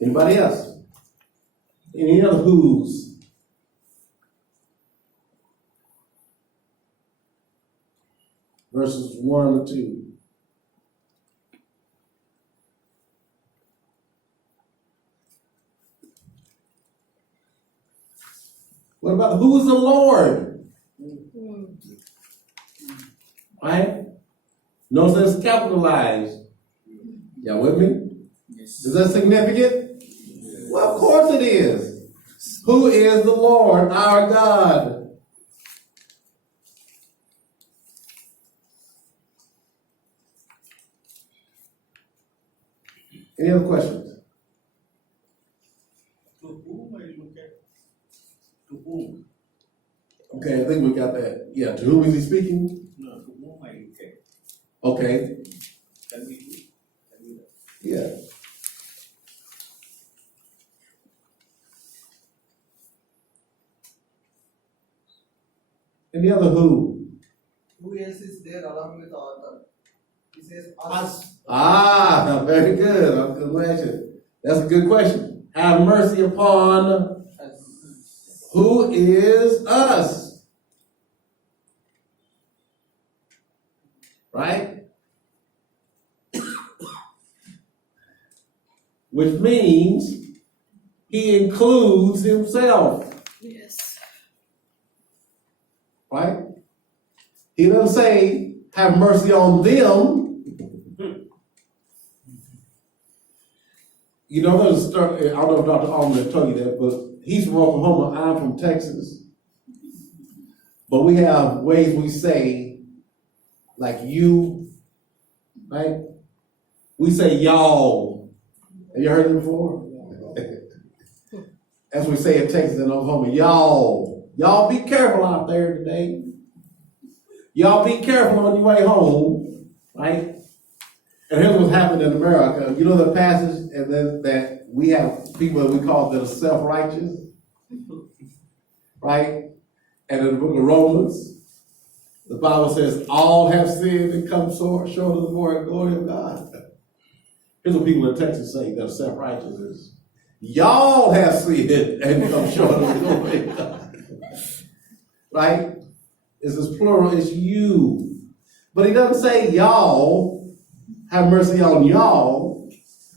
Anybody else? Any other who's? Verses 1 and 2. What about who is the Lord? Right? Notice it's capitalized. Y'all with me? Yes. Is that significant? Well, of course it is. Who is the Lord, our God? Any other questions? So whom I look at Okay, I think we got that. Yeah, to whom is he speaking? No, to whom I get. Okay, Can we do? Can we do? yeah. Any other who? Who else is there along with the author? He says us. Ah, very good. I'm glad. That's a good question. Have mercy upon who is us. Right? Which means he includes himself. Yes. Right? He doesn't say, have mercy on them. You know, there's a story, I don't know if Dr. Allman told you that, but he's from Oklahoma, I'm from Texas. But we have ways we say, like you, right? We say y'all. Have you heard it before? As we say in Texas and Oklahoma, y'all. Y'all be careful out there today. Y'all be careful on your way home, right? And here's what's happened in America. You know the passage, and then that we have people that we call that are self-righteous, right? And in the book of Romans, the Bible says, all have sinned and come short of the glory of God. Here's what people in Texas say that are self-righteous is, y'all have sinned and come short of the glory of God. Right? It's this plural, it's you. But he doesn't say y'all, have mercy on y'all.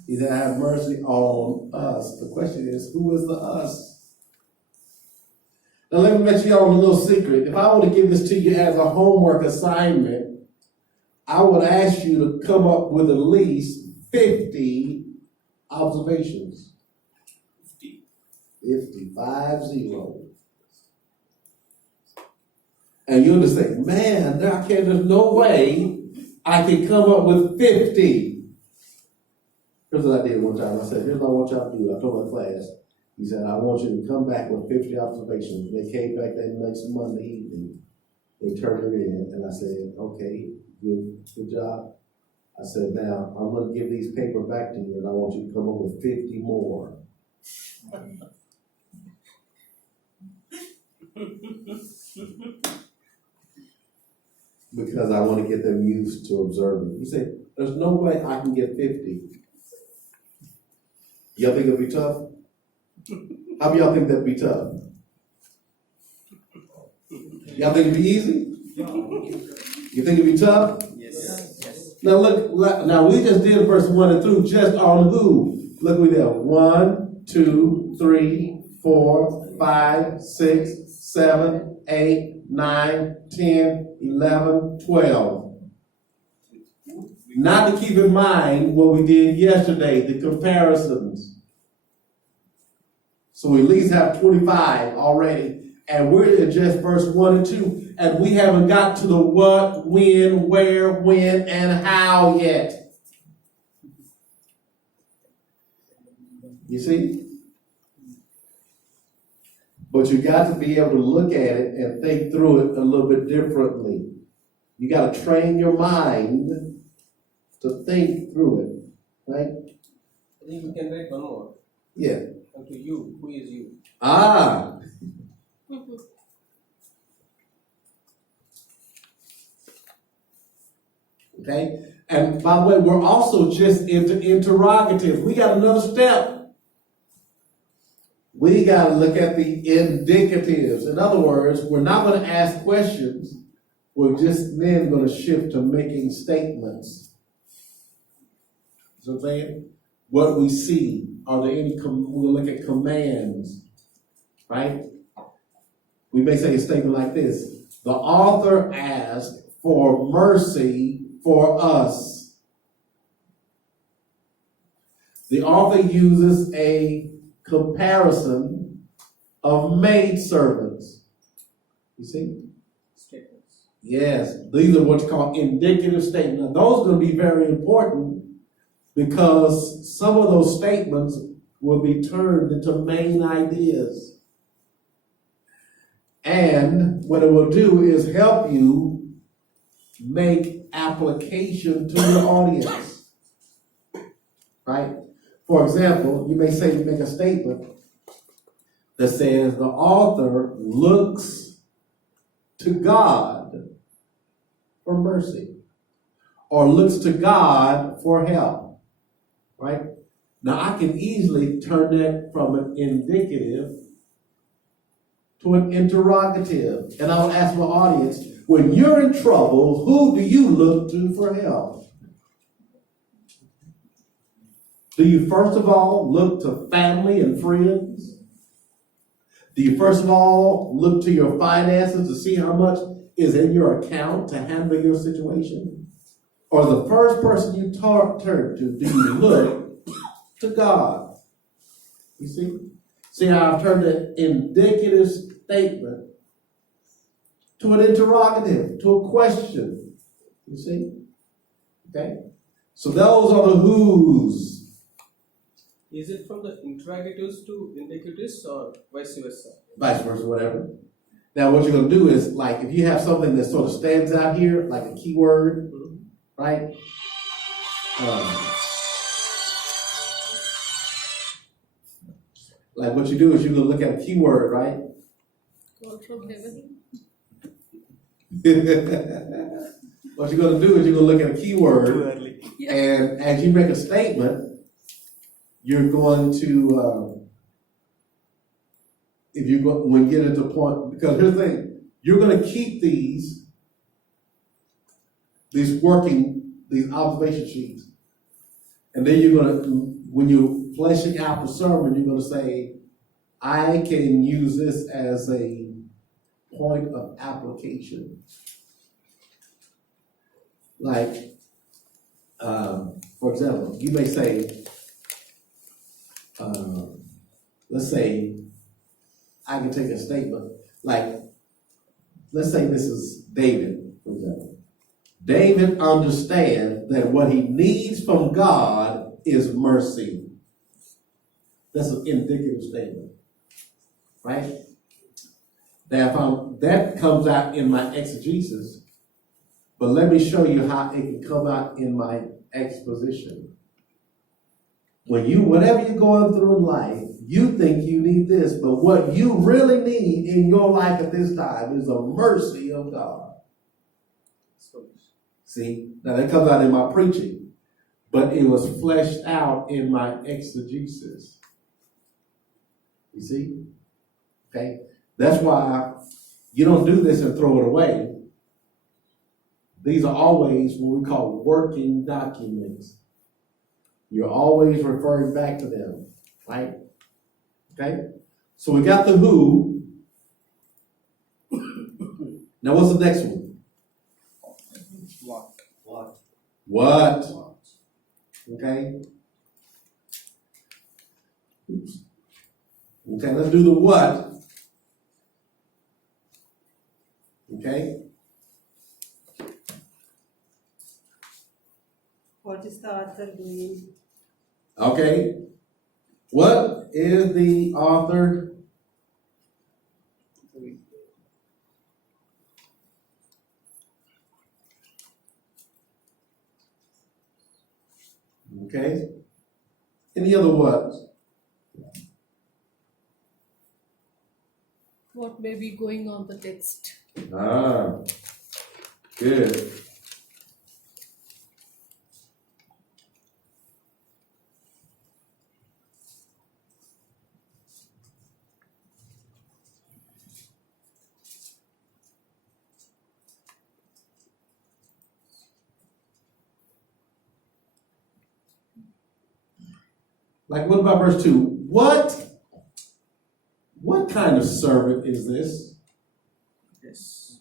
He said, have mercy on us. The question is, who is the us? Now let me let you on a little secret. If I were to give this to you as a homework assignment, I would ask you to come up with at least 50 observations. 50, 5-0. And you'll just say, man, there's no way I can come up with 50. Here's what I did one time. I said, here's what I want y'all to do. I told my class, he said, I want you to come back with 50 observations. They came back that next Monday evening. They turned it in, and I said, okay, good job. I said, now, I'm going to give these papers back to you, and I want you to come up with 50 more. Because I want to get them used to observing. You say, there's no way I can get 50. Y'all think it'll be tough? How many y'all think that'd be tough? Y'all think it'd be easy? You think it'd be tough? Yes. Yes. Now look, now we just did verse 1 and 2 just on who. Look we there. 1, 2, 3, 4, 5, 6, 7, 8, 9, 10, 11, 12. Not to keep in mind what we did yesterday, the comparisons. So we at least have 25 already. And we're in just verse 1 and 2. And we haven't got to the what, when, where, when, and how yet. You see? But you got to be able to look at it and think through it a little bit differently. You got to train your mind to think through it, right? I think we can write one more. Yeah. And to you, who is you? Ah. Okay? And by the way, we're also just into interrogatives. We got another step. We got to look at the indicatives. In other words, we're not going to ask questions. We're just then going to shift to making statements. So I'm saying, what we see, are there any, we'll look at commands, right? We may say a statement like this: the author asked for mercy for us. The author uses a comparison of maidservants. You see? Statements. Yes, these are what's called indicative statements. Now, those are going to be very important because some of those statements will be turned into main ideas. And what it will do is help you make application to your audience. Right? For example, you may make a statement that says the author looks to God for mercy or looks to God for help. Right? Now I can easily turn that from an indicative to an interrogative. And I'll ask my audience, when you're in trouble, who do you look to for help? Do you first of all look to family and friends? Do you first of all look to your finances to see how much is in your account to handle your situation? Or the first person you turn to, do you look to God? You see? See how I've turned an indicative statement to an interrogative, to a question. You see? Okay? So those are the who's. Is it from the interrogatives to indicatives or vice versa? Vice versa, whatever. Now what you're going to do is, like, if you have something that sort of stands out here, like a keyword, right? Like what you do is you're going to look at a keyword, right? Call from heaven. What you're going to do is you're going to look at a keyword, Too early. and as you make a statement, you're going to, when you get into a point, because here's the thing, you're going to keep these observation sheets, and then you're going to, when you're fleshing out the sermon, you're going to say, I can use this as a point of application. Like, for example, you may say, let's say, I can take a statement, like, let's say this is David, for example. David understands that what he needs from God is mercy. That's an indicative statement, right? Now, that comes out in my exegesis, but let me show you how it can come out in my exposition. Whatever you're going through in life, you think you need this, but what you really need in your life at this time is the mercy of God. See, now that comes out in my preaching, but it was fleshed out in my exegesis. You see? Okay? That's why you don't do this and throw it away. These are always what we call working documents. You're always referring back to them, right? Okay? So we got the who. Now what's the next one? What? Okay? Oops. Okay, let's do the what. Okay? What is the author doing? Okay. What is the author? Okay. Any other words? What may be going on the text? Ah, good. Like, what about verse 2? What kind of servant is this? Yes.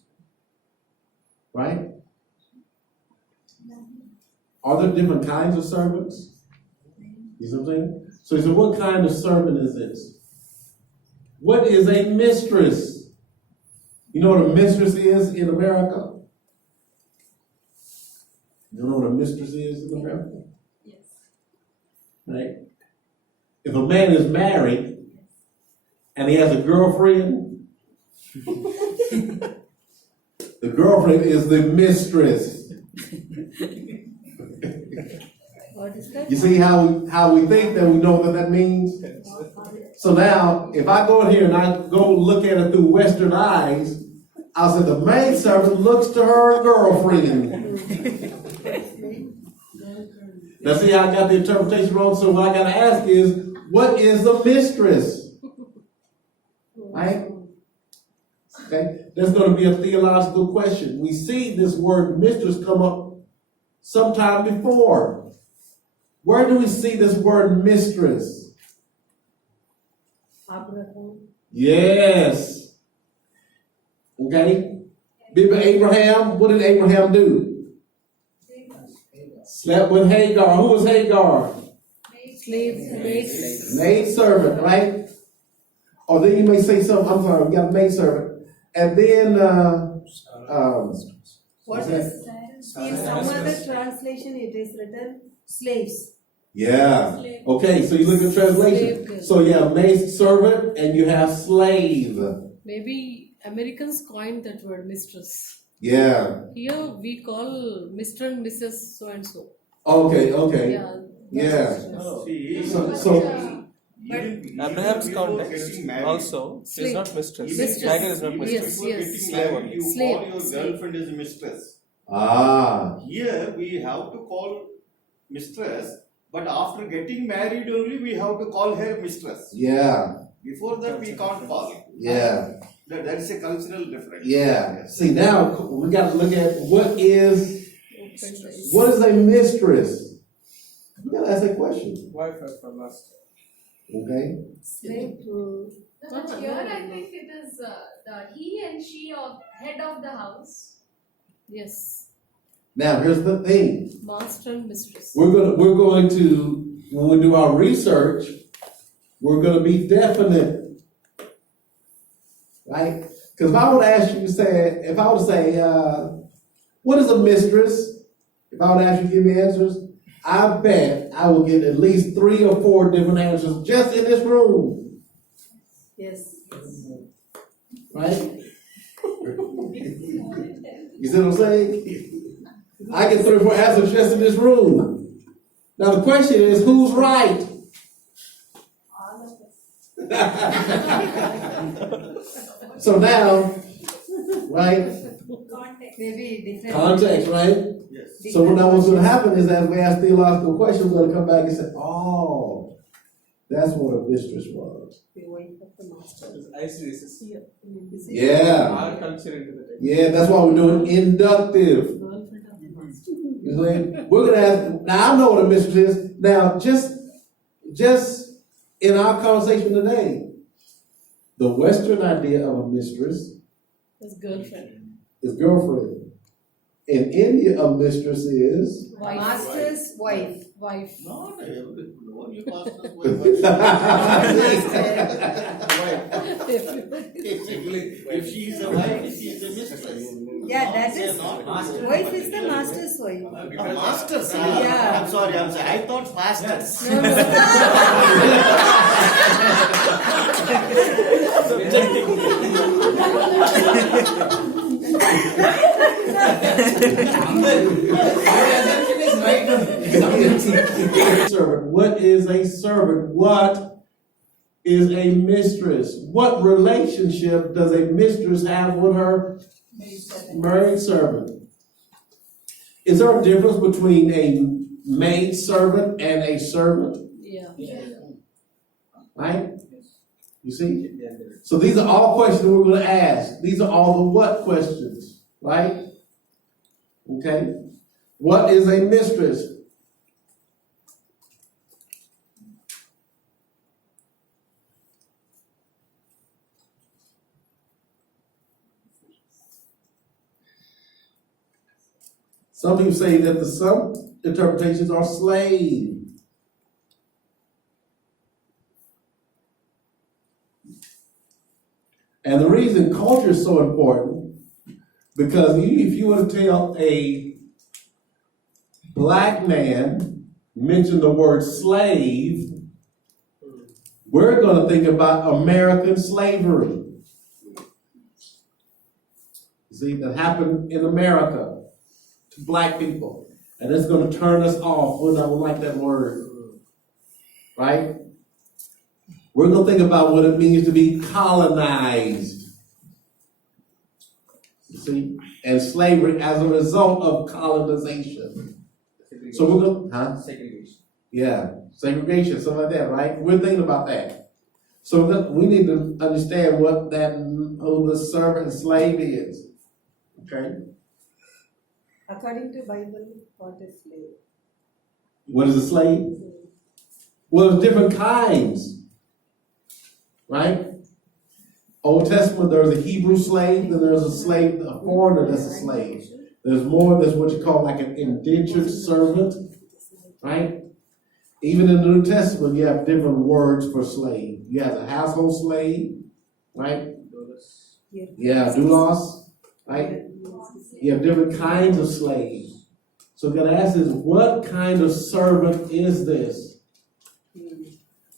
Right? Are there different kinds of servants? You see what I'm saying? So he said, what kind of servant is this? What is a mistress? You know what a mistress is in America? You know what a mistress is in America? Yes. Right? If a man is married and he has a girlfriend, The girlfriend is the mistress. What is that? You see how we think that we know what that means? So now, if I go in here and I go look at it through Western eyes, I'll say the maidservant looks to her girlfriend. Now see how I got the interpretation wrong? So what I gotta ask is, what is a mistress? Right? Okay, that's gonna be a theological question. We see this word mistress come up sometime before. Where do we see this word mistress? Abraham. Yes. Okay. Remember Abraham? What did Abraham do? Slept with Hagar. Who was Hagar? Maid servant, right? Or then you may say something, I'm sorry, we got a maid servant. And then, What is, in some other translation it is written slaves. yeah. Okay, so you look at translation. Slave. So you have maid servant and you have slave. Maybe Americans coined that word mistress. Yeah. Here we call Mr. and Mrs. so and so. Okay. Yeah. Yeah. See, So Abraham's before context getting married, also is Slave. not mistress. Mistress. Hagar is not even mistress. before Yes. getting Slave married, only. you Slave. call your Slave. girlfriend as a mistress. ah. Here we have to call mistress, but after getting married only we have to call her mistress. Yeah. Before that we can't call. Yeah. That is a cultural difference. Yeah. See, now we got to look at what is a mistress. We got to ask that question. Wife for master. Okay. Slave to. But here I think it is the he and she of head of the house. Yes. Now here's the thing. Master and mistress. We're going to when we do our research, we're going to be definite, right? Because if I would ask you, if I would say, what is a mistress? If I would ask you to give me answers, I bet I will get at least 3 or 4 different answers just in this room, Yes. right? You see what I'm saying? I get 3 or 4 answers just in this room. Now the question is, who's right? So now, right? Maybe different. Context, right? Yes. So now what's going to happen is as we ask theological questions, we're going to come back and say, oh, that's what a mistress was. The wife of the master. I see this is here. Yeah. Our culture into the text. Yeah, that's why we're doing inductive. Girlfriend of the master. You see? We're going to ask, now I know what a mistress is. Now, just in our conversation today, the Western idea of a mistress His girlfriend. is girlfriend. In India, a mistress is Wife. Master's wife. Wife. Not every, only pastor's If she is a wife, she is a mistress. Yeah, that is. Not Wife is the master's wife. Masters. Yeah. I'm sorry. I thought pastors. No, servant. What is a servant? What is a mistress? What relationship does a mistress have with her married servant? Is there a difference between a maid servant and a servant? Yeah. Right? You see? So these are all questions we're going to ask. These are all the what questions, right? Okay. What is a mistress? Some people say that some interpretations are slave. And the reason culture is so important, because if you were to tell a black man, mention the word slave, we're going to think about American slavery. see, that happened in America to black people. And it's going to turn us off. We don't like that word. Right? We're going to think about what it means to be colonized. You see? And slavery as a result of colonization. So we're going to, Segregation. yeah, segregation, something like that, right? We're thinking about that. So we need to understand what who the servant and slave is. Okay? According to Bible, what is slave? What is a slave? Well, there's different kinds, right? Old Testament, there's a Hebrew slave, then there's a slave, a foreigner that's a slave. There's what you call like an indentured servant, right? Even in the New Testament, you have different words for slave. You have a household slave, right? Yeah, doulos, right? You have different kinds of slaves. So I'm going to ask is, what kind of servant is this?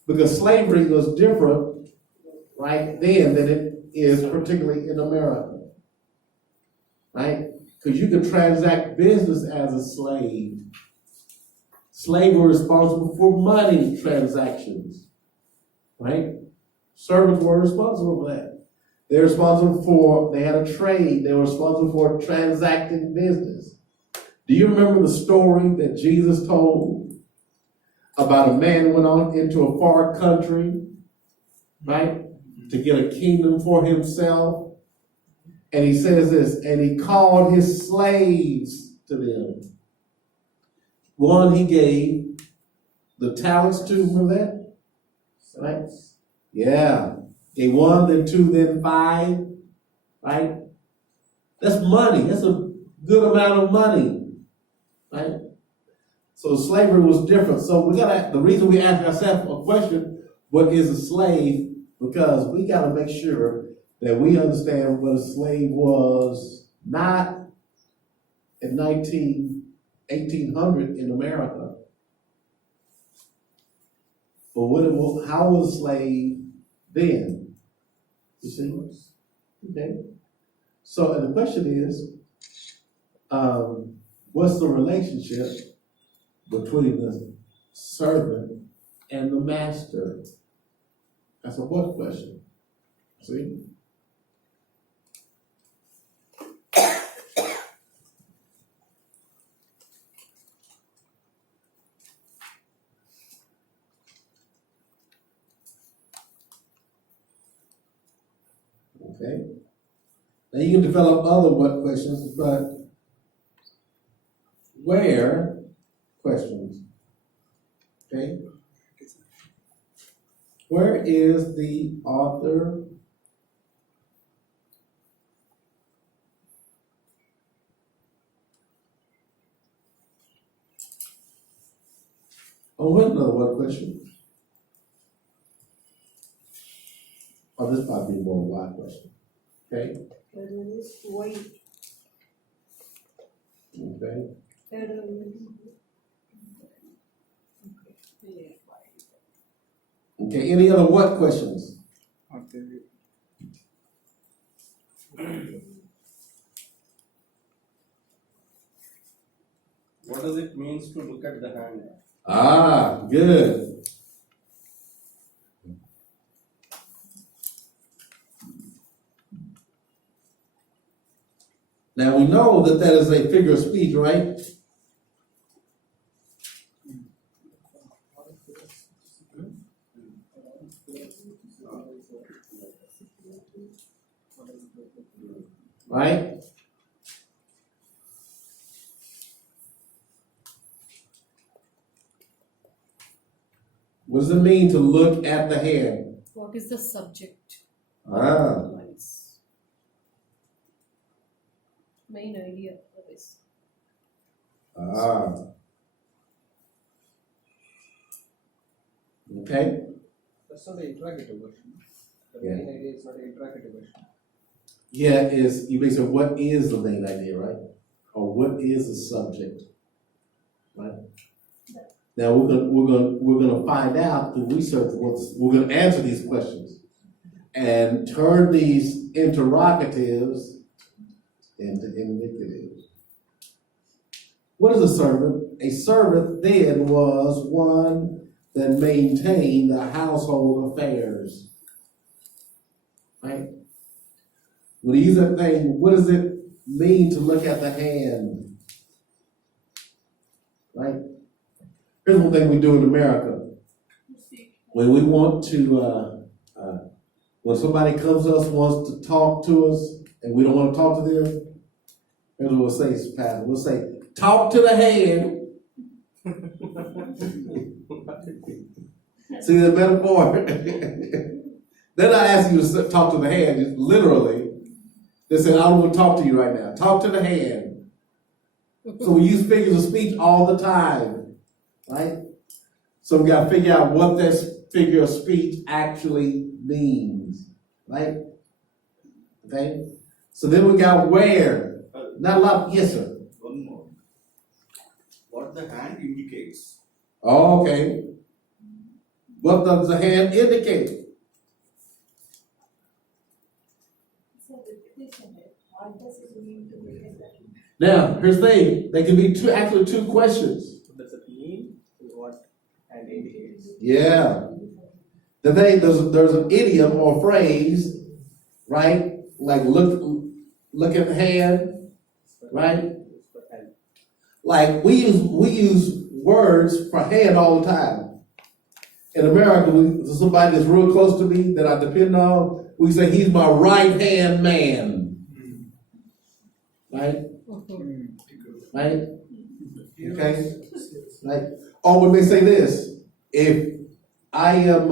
Because slavery was different right then than it is particularly in America, right? Because you could transact business as a slave. Slaves were responsible for money transactions, right? Servants were responsible for that. They had a trade. They were responsible for transacting business. Do you remember the story that Jesus told about a man who went on into a far country, right, to get a kingdom for himself? And he says this, and he called his slaves to them. One he gave the talents to, remember that? Right? Yeah. Gave one, then two, then five, right? That's money. That's a good amount of money, right? So slavery was different. So the reason we ask ourselves a question, what is a slave? Because we gotta make sure that we understand what a slave was not in 1800 in America, but how was a slave then? You see? Okay. So, and the question is, what's the relationship between the servant and the master? That's a what question? See? Okay. Now you can develop other what questions, but where questions? Okay. Where is the author? Oh, wait, another what question? Oh, this might be more why question. Okay. Third one is why. Okay. Third one Okay. Any other what questions? What does it mean to look at the hand? Ah, good. Now we know that is a figure of speech, right? Right? What does it mean to look at the hand? What is the subject? Ah. Main idea of this. Ah. Okay. That's not the interrogative version. The Yeah. main idea is not an interrogative version. Yeah, you may say, what is the main idea, right? Or what is the subject, right? Now we're gonna find out through research we're gonna answer these questions and turn these interrogatives into iniquity. What is a servant? A servant then was one that maintained the household affairs. Right? When you use that thing, what does it mean to look at the hand? Right? Here's one thing we do in America. When we want to, when somebody comes to us, wants to talk to us, and we don't want to talk to them, here's what we'll say, Pastor. We'll say, talk to the hand. See the metaphor? They're not asking you to talk to the hand, just literally. They said, I don't want to talk to you right now. Talk to the hand. So we use figures of speech all the time, right? So we got to figure out what that figure of speech actually means, right? Okay? So then we got where. Not a lot. Yes, sir. One more. What the hand indicates. Oh, okay. What does the hand indicate? What does it mean to be in that? Now, here's the thing. There can be two questions. What does it mean? What and indicates? Yeah. The thing, there's an idiom or phrase, right? Like look at the hand, right? Like we use words for hand all the time. In America, somebody that's real close to me that I depend on, we say he's my right hand man. Right? Right? Okay? Right? Or when they say this, if I am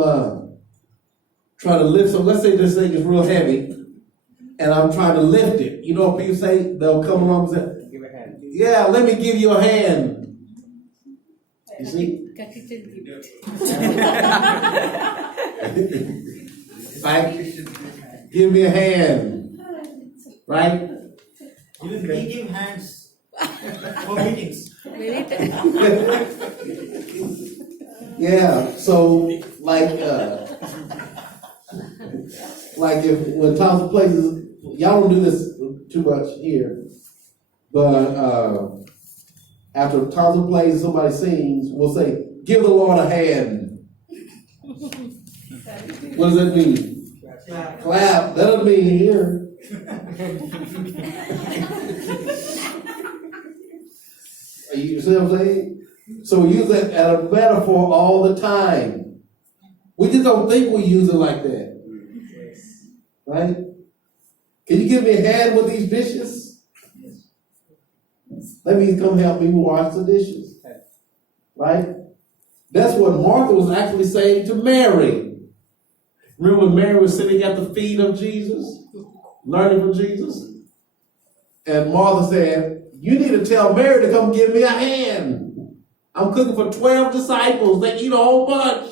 trying to lift let's say this thing is real heavy, and I'm trying to lift it. You know what people say? They'll come along and say, Give a hand. yeah, let me give you a hand. You see? Right? Give me a hand. Right? Even we give hands for meetings. Yeah, so like if when times and places, y'all don't do this too much here, but after times and places somebody sings, we'll say, give the Lord a hand. What does that mean? Clap. Clap. That doesn't mean here. You see what I'm saying? So we use that as a metaphor all the time. We just don't think we use it like that. Right? Can you give me a hand with these dishes? Let me come help me wash the dishes. Right? That's what Martha was actually saying to Mary. Remember when Mary was sitting at the feet of Jesus, learning from Jesus? And Martha said, you need to tell Mary to come give me a hand. I'm cooking for 12 disciples. They eat a whole bunch.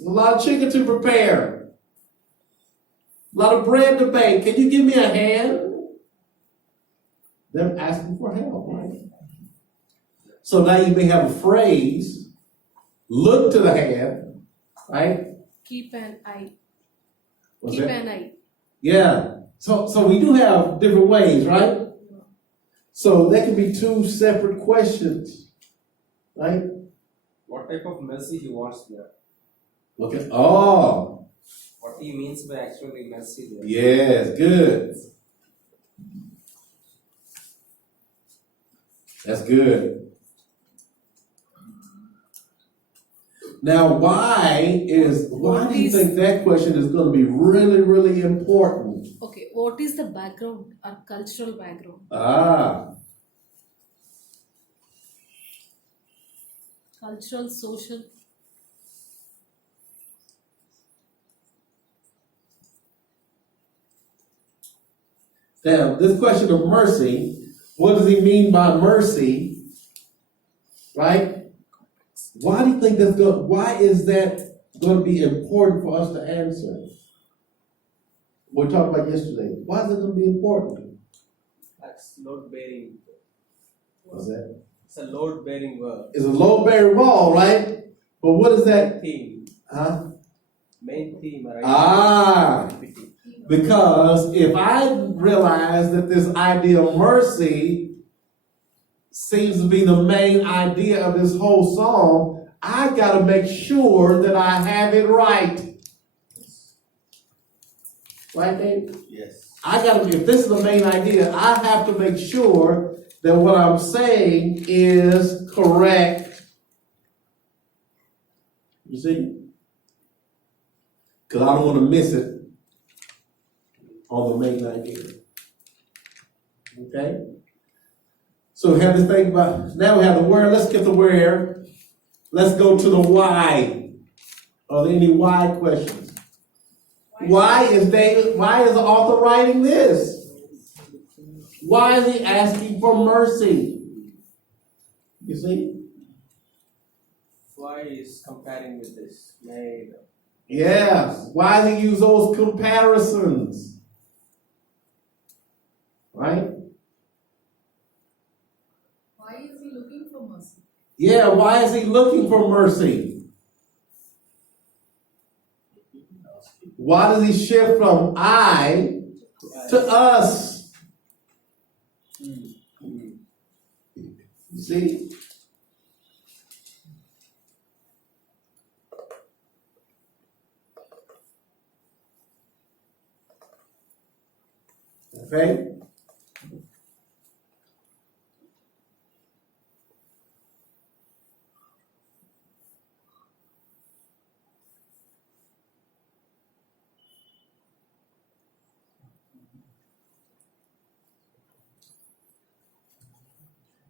A lot of chicken to prepare. A lot of bread to bake. Can you give me a hand? They're asking for help, right? So now you may have a phrase, look to the hand, right? Keep an eye. What's Keep that? an eye. Yeah. So we do have different ways, right? So that could be two separate questions, right? What type of mercy he wants there? Look at, oh, What he means by actually mercy there? yes, good. That's good. Now, why do you think that question is going to be really, really important? Okay, what is the background, our cultural background? Cultural, social. Now, this question of mercy, what does he mean by mercy? Right? Why do you think why is that going to be important for us to answer? We talked about yesterday. Why is it going to be important? That's load bearing. What's that? It's a load bearing verb. It's a load-bearing wall, right? But what is that? Theme. Huh? Main theme, right? Ah. Because if I realize that this idea of mercy seems to be the main idea of this whole psalm, I gotta make sure that I have it right. Right, Dave? Yes. If this is the main idea, I have to make sure that what I'm saying is correct. You see? Because I don't want to miss it on the main idea. Okay? So we have this thing about, now we have the where, let's get the where. Let's go to the why. Are there any why questions? Why is the author writing this? Why is he asking for mercy? You see? Why is comparing with this? Made. Yeah. Why does he use those comparisons? Right? Why is he looking for mercy? Yeah, why is he looking for mercy? Why does he shift from I to us? You see? Okay?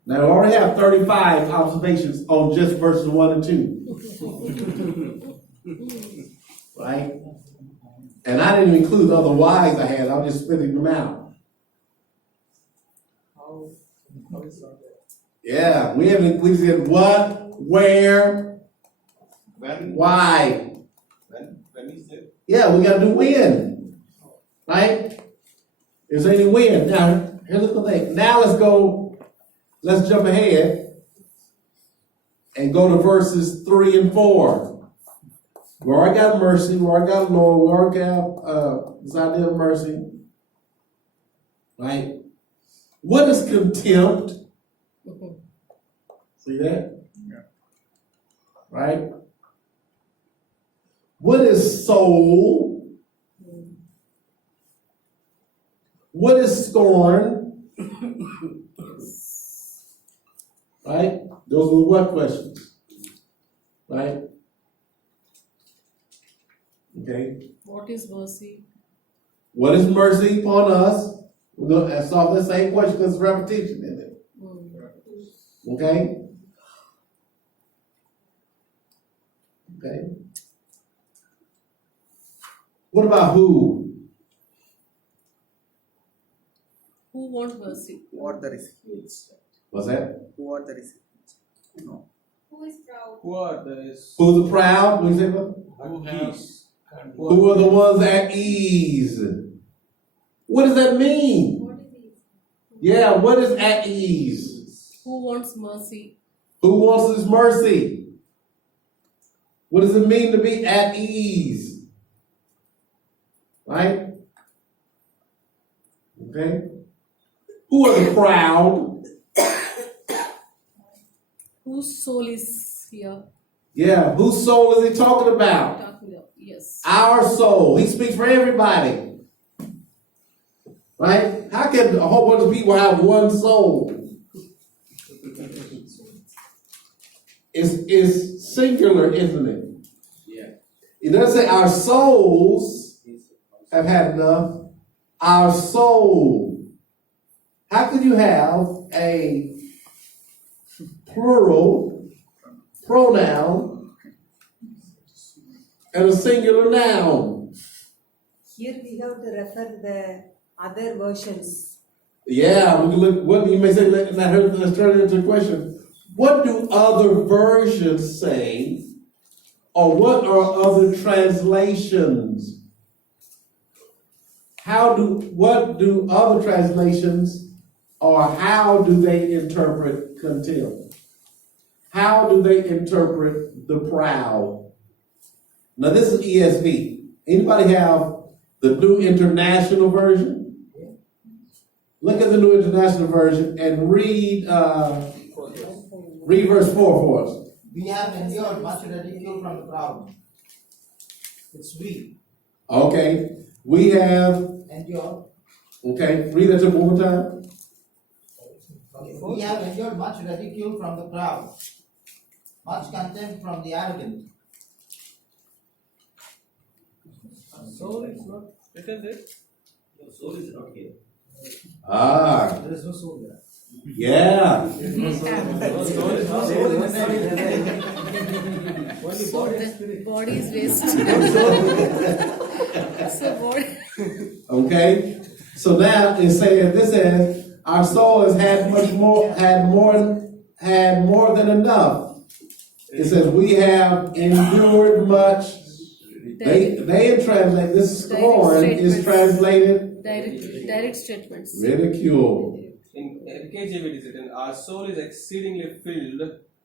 Now, I already have 35 observations on just verses 1 and 2. Right? And I didn't include the other whys I had. I'm just spitting them out. How is that? Yeah, we said what, where, When? why. When is it? Yeah, we got to do when. Right? Is there any when? Now, here's the thing. Now let's jump ahead and go to verses 3 and 4. Where I got mercy, where I got Lord, where I got this idea of mercy. Right? What is contempt? See that? Yeah. Right? What is soul? What is scorn? Right? Those are what questions? Right? Okay. What is mercy? What is mercy upon us? We're going to solve the same question because it's repetition in it. Okay? Okay. What about who? Who wants mercy? Who are the recipients? What's that? Who are the recipients? No. Who is proud? Who are those Who's the proud? What do you say about? who have Who are the ones at ease? What does that mean? What is he? Yeah, what is at ease? Who wants mercy? Who wants his mercy? What does it mean to be at ease? Right? Okay. Who are the proud? Whose soul is here? Yeah, whose soul is he talking about? Talking about, yes. Our soul. He speaks for everybody. Right? How can a whole bunch of people have one soul? It's singular, isn't it? Yeah. It doesn't say our souls have had enough. Our soul. How could you have a plural pronoun and a singular noun? Here we have to refer the other versions. Yeah, we can look. What you may say. Let's turn it into a question. What do other versions say, or what are other translations? What do other translations, or how do they interpret contempt? How do they interpret the proud? Now this is ESV. Anybody have The New International Version. Look at the New International Version and read verse 4 for us. We have endured much ridicule from the crowd. It's we. Okay, we have, Endured. okay, read that one more time. Okay. We have endured much ridicule from the crowd. Much contempt from the arrogant. Soul is not written there. Soul is not here. Ah, There is no soul there. yeah. No, soul is not there. Only So body and the spirit. body is waste. So body. Okay, so now it's saying, this says, our soul has had more than enough. It says, we have endured much. They translate, this scorn is translated Direct statements. ridicule. In KJV it is written, our soul is exceedingly filled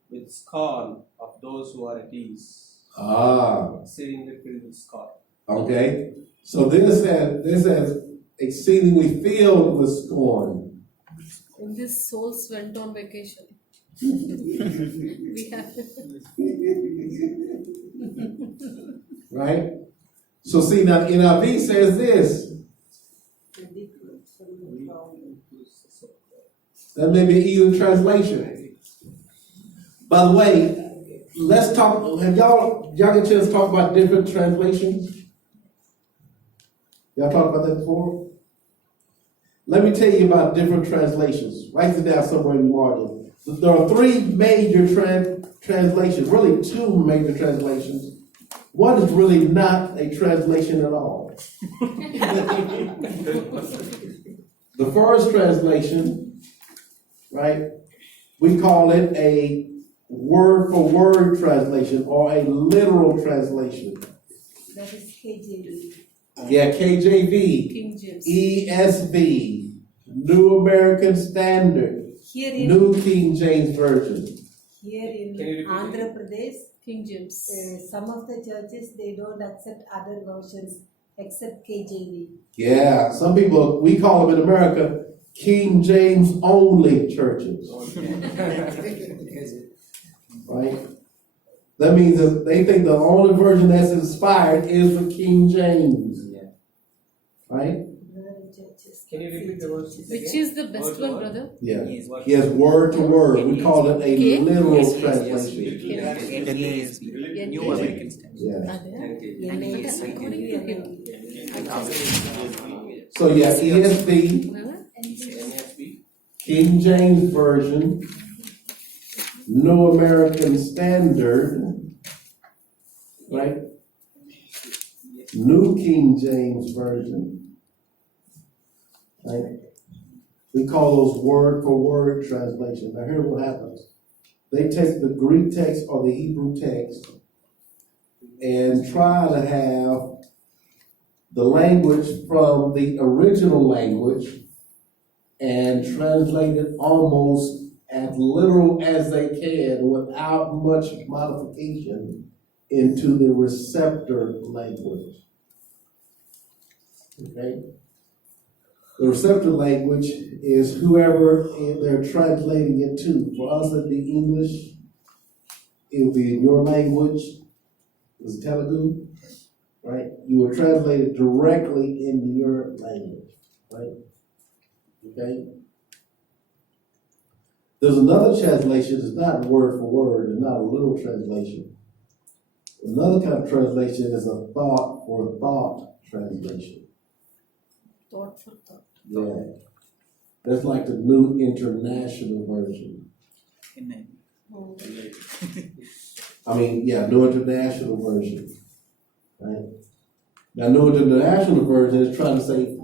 with scorn of those who are at ease. Ah, Exceedingly filled with scorn. okay. So this says exceedingly filled with scorn. And these souls went on vacation. We have. Right? So see, now NIV says this. That may be either translation. By the way, let's talk, have y'all get a chance to talk about different translations? Y'all talked about that before? Let me tell you about different translations. Write it down somewhere in the margin. There are three major translations, really two major translations. One is really not a translation at all. The first translation, right, we call it a word-for-word translation or a literal translation. That is KJV. Yeah, KJV, King James. ESV, New American Standard, Here in New King James Version. here in Can you repeat Andhra Pradesh, King James. some of the churches they don't accept other versions except KJV. Yeah, some people, we call them in America, King James only churches. Right? That means that they think the only version that's inspired is the King James. Right? Other churches. Can you repeat the verse? Which is the best one, brother? Yeah. Yes, word to word. We call it a Okay. literal Yes, translation. NASB, New American Standard. Yeah. According to him. So yeah, ESV, NASB. King James Version, New American Standard, right? New King James Version, right? We call those word for word translations. Now here's what happens. They take the Greek text or the Hebrew text and try to have the language from the original language and translate it almost as literal as they can without much modification into the receptor language. Okay? The receptor language is whoever they're translating it to. For us, it'd be English. It would be in your language. It's Telugu, right? You would translate it directly into your language, right? Okay? There's another translation, it's not word for word, it's not a literal translation. Another kind of translation is a thought for thought translation. Thought for thought. Yeah. That's like the New International Version. New International Version. Right? Now, New International Version is trying to say,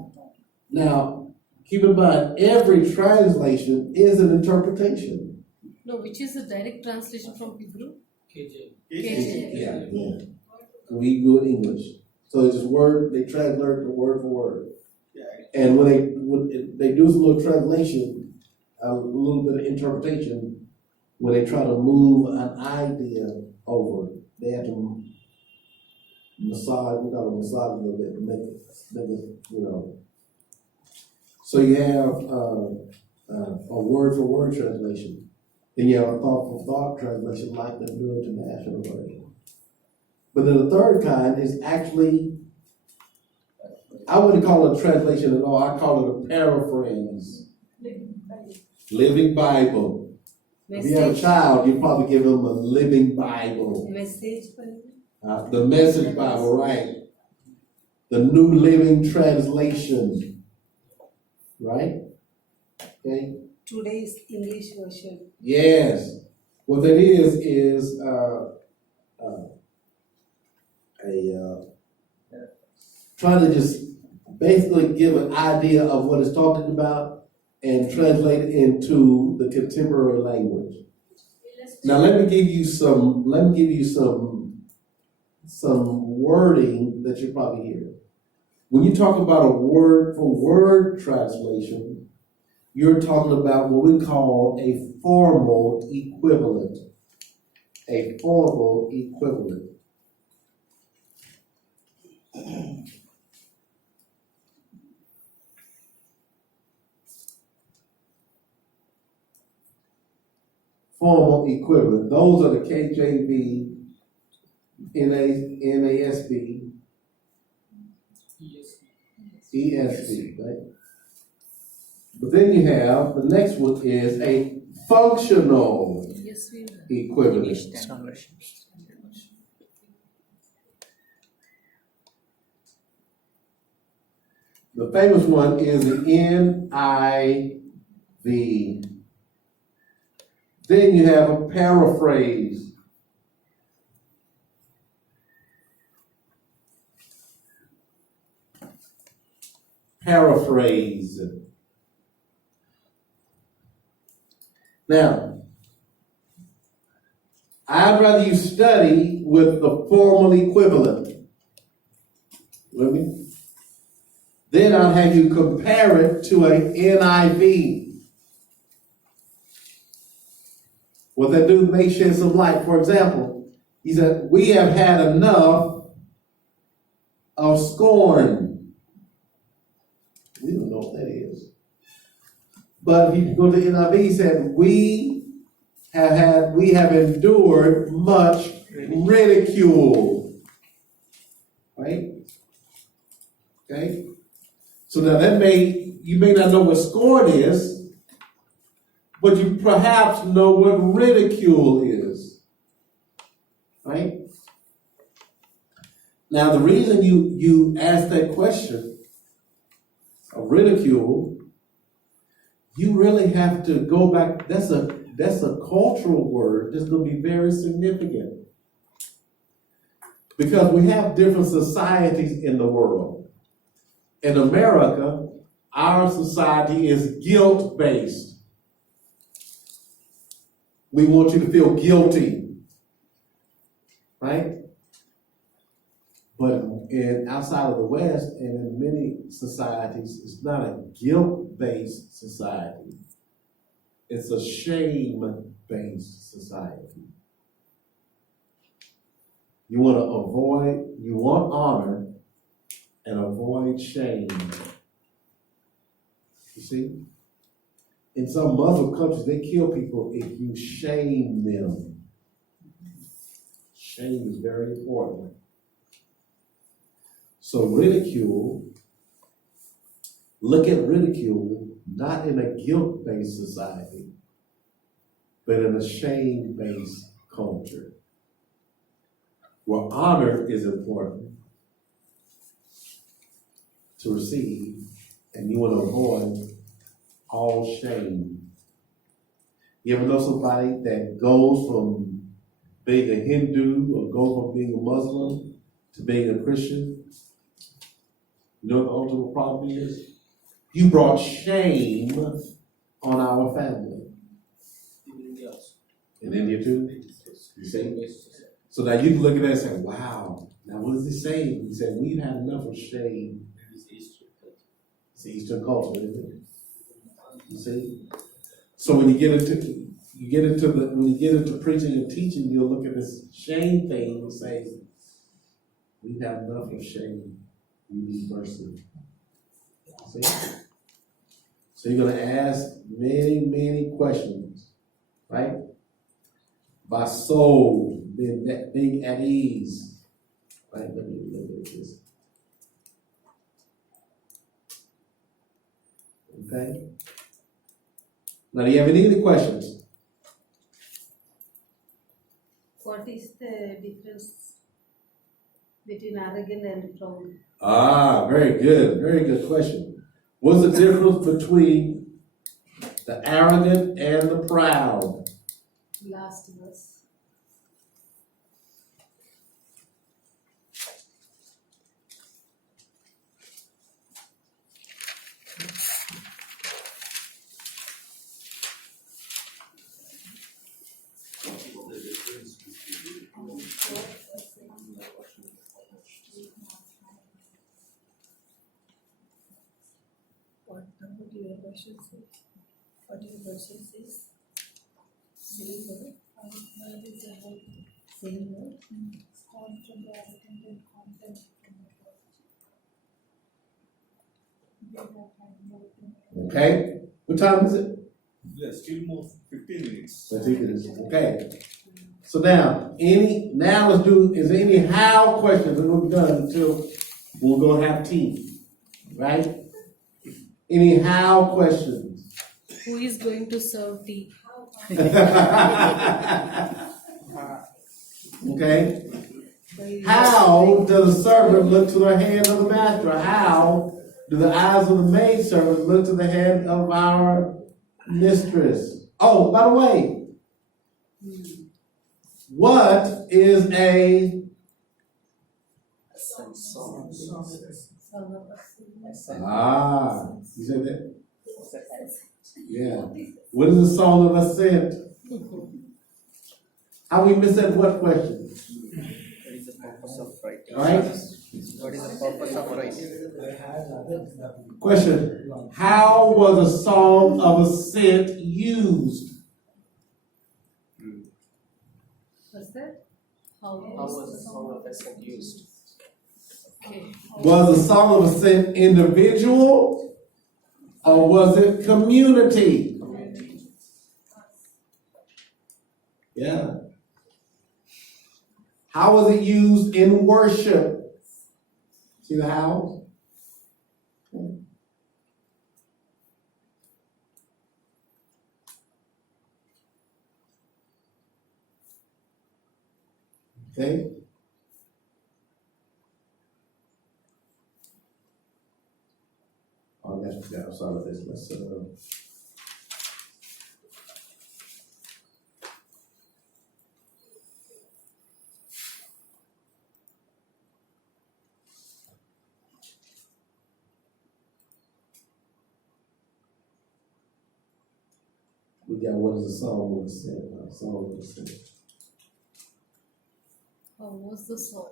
now, keep in mind, every translation is an interpretation. No, which is the direct translation from Hebrew? KJ. Yeah. We do it in English. So it's just word, they translate the word for word. And when they do a little translation, a little bit of interpretation, when they try to move an idea over, they have to massage, we gotta massage a little bit to make it, So you have, a word for word translation. Then you have a thought for thought translation like the New International Version. But then the third kind is actually, I wouldn't call it a translation at all, I call it a paraphrase. Living Bible. If you have a child, you probably give them a living Bible. Message Bible. The Message Bible, right? The New Living Translation, right? Okay. Today's English version. Yes. What that is trying to just basically give an idea of what it's talking about and translate it into the contemporary language. Now let me give you some wording that you probably hear. When you talk about a word for word translation, you're talking about what we call a formal equivalent. A formal equivalent. Formal equivalent. Those are the KJV, NASB, ESV, right? But then you have, the next one is a functional equivalent. The famous one is the NIV. Then you have a paraphrase. Paraphrase. Now, I'd rather you study with the formal equivalent. With me? Then I'll have you compare it to an NIV. What that do may shed some light. For example, he said, we have had enough of scorn. We don't know what that is. But if you go to NIV, he said, we have endured much ridicule. Right? Okay? So now you may not know what scorn is, but you perhaps know what ridicule is. Right? Now the reason you ask that question of ridicule, you really have to go back. That's a cultural word that's going to be very significant. Because we have different societies in the world. In America, our society is guilt-based. We want you to feel guilty, right? But outside of the West and in many societies, it's not a guilt-based society. It's a shame-based society. You want honor and avoid shame. You see? In some Muslim countries, they kill people if you shame them. Shame is very important. So ridicule, look at ridicule not in a guilt-based society, but in a shame-based culture, where honor is important to receive, and you want to avoid all shame. You ever know somebody that goes from being a Hindu or go from being a Muslim to being a Christian? You know what the ultimate problem is? You brought shame on our family. In India too? You see? So now you can look at that and say, wow, now what is he saying? He said, we've had enough of shame. It's Eastern culture, isn't it? You see? So when you get into preaching and teaching, you'll look at this shame thing and say, We have enough of shame. We need mercy. See? So you're gonna ask many, many questions, right? By soul, being at ease. Right? Let me look at this. Okay? Now, do you have any other questions? What is the difference between arrogant and proud? Ah, very good question. What's the difference between the arrogant and the proud? Last verse. What about your version says? What your version says? Silver. Where is the whole Silver. scorn from the arrogant and contempt from the proud? They have had no Okay? What time is it? Yeah, still more 15 minutes. Let's take this. Okay. So now, let's do, is there any how questions that we've done until we'll go have tea? Right? Any how questions? Who is going to serve tea? Okay? How does the servant look to the hand of the master? How do the eyes of the maidservant look to the hand of our mistress? Oh, by the way, what is a you said that? Yeah. What is the song of ascent? How we miss that what question? What is the purpose of writing? All right? What is the purpose of writing? Question. How was a song of ascent used? What's that? How was the song of ascent used? Okay. Was the song of ascent individual or was it community? Yeah. How was it used in worship? See the how? Okay. Oh, that's, yeah, I'm sorry about this. Let's, we got what is the song of ascent? Song of ascent. How was the song?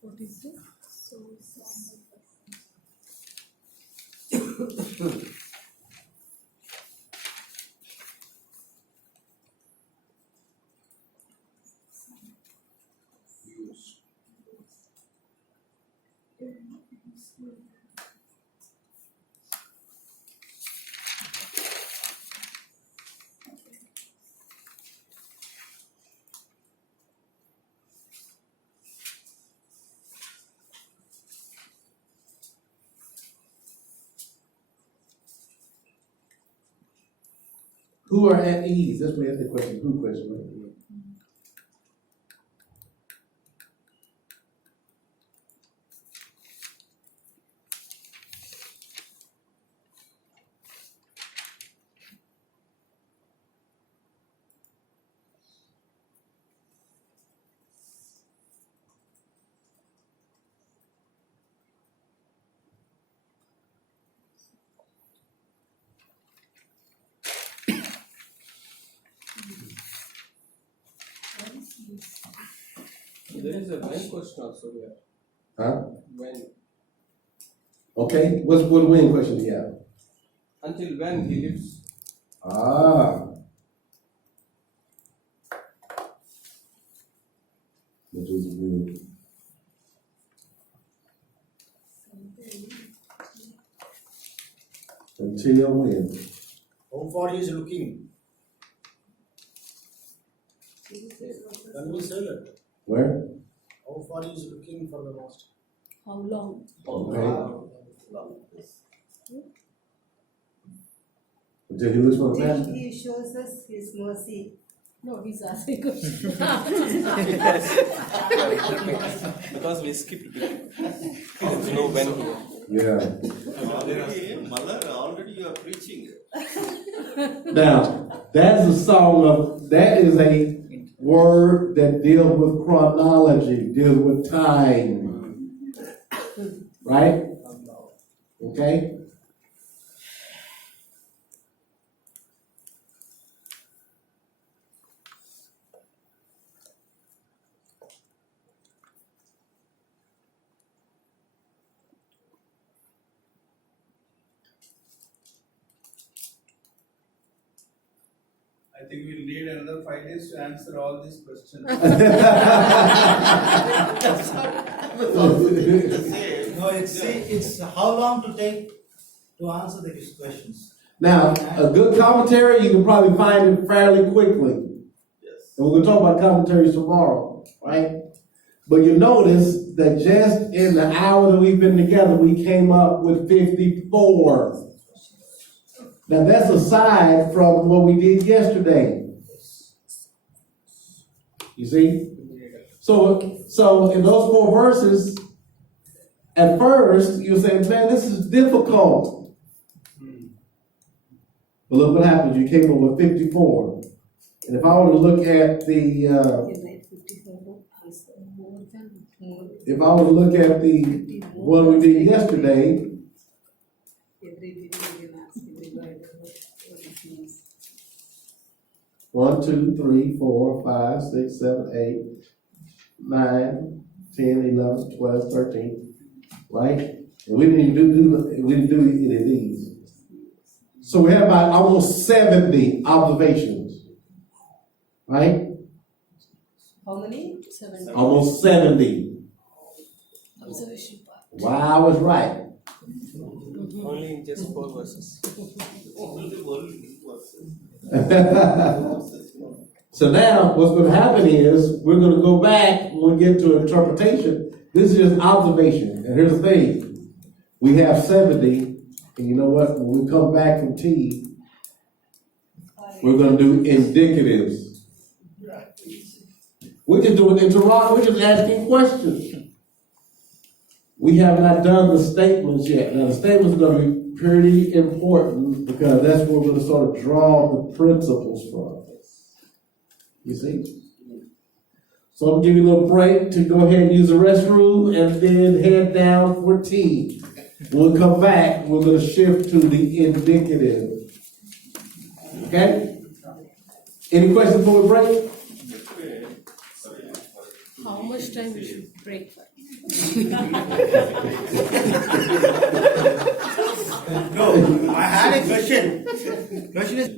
What is it? So song. Who are at ease? That's what the question. Who question, right? There is a when question also here. Huh? When? Okay. What win question do you have? Until when he lives? Ah. which is good. Until when? How far he is looking? Can we say that? Where? How far he is looking for the master? How long? Okay. Until he looks for the Till master? he shows us his mercy. No, he's asking question. Because we skipped bit. There's no when here. Yeah. Already you are preaching. Now, that is a word that deals with chronology, deals with time. Right? Okay? I think we'll need another 5 days to answer all these questions. No, it's how long to take to answer these questions. Now, a good commentary, you can probably find it fairly quickly. Yes. And we're gonna talk about commentaries tomorrow, right? But you notice that just in the hour that we've been together, we came up with 54. Now that's aside from what we did yesterday. You see? So in those 4 verses, at first you say, man, this is difficult. But look what happens, you came up with 54. And if I were to look at the if I were to look at the one we did yesterday, one, 2, 3, 4, 5, 6, 7, 8, 9, 10, 11, 12, 13, right? And we didn't even do any of these. So we have about almost 70 observations, right? How many? 7 Almost 70. observation part. Wow, I was right. Only in just 4 verses. So now what's going to happen is we're going to go back when we get to interpretation. This is just observation. And here's the thing. We have 70. And you know what? When we come back from tea, we're going to do indicatives. We're just doing interrogatory. We're just asking questions. We have not done the statements yet. Now the statements are going to be pretty important because that's where we're going to sort of draw the principles from. You see? So I'm going to give you a little break to go ahead and use the restroom and then head down for tea. When we come back, we're going to shift to the indicative. Okay? Any questions before we break? How much time we should break for? No, I had a question. Question is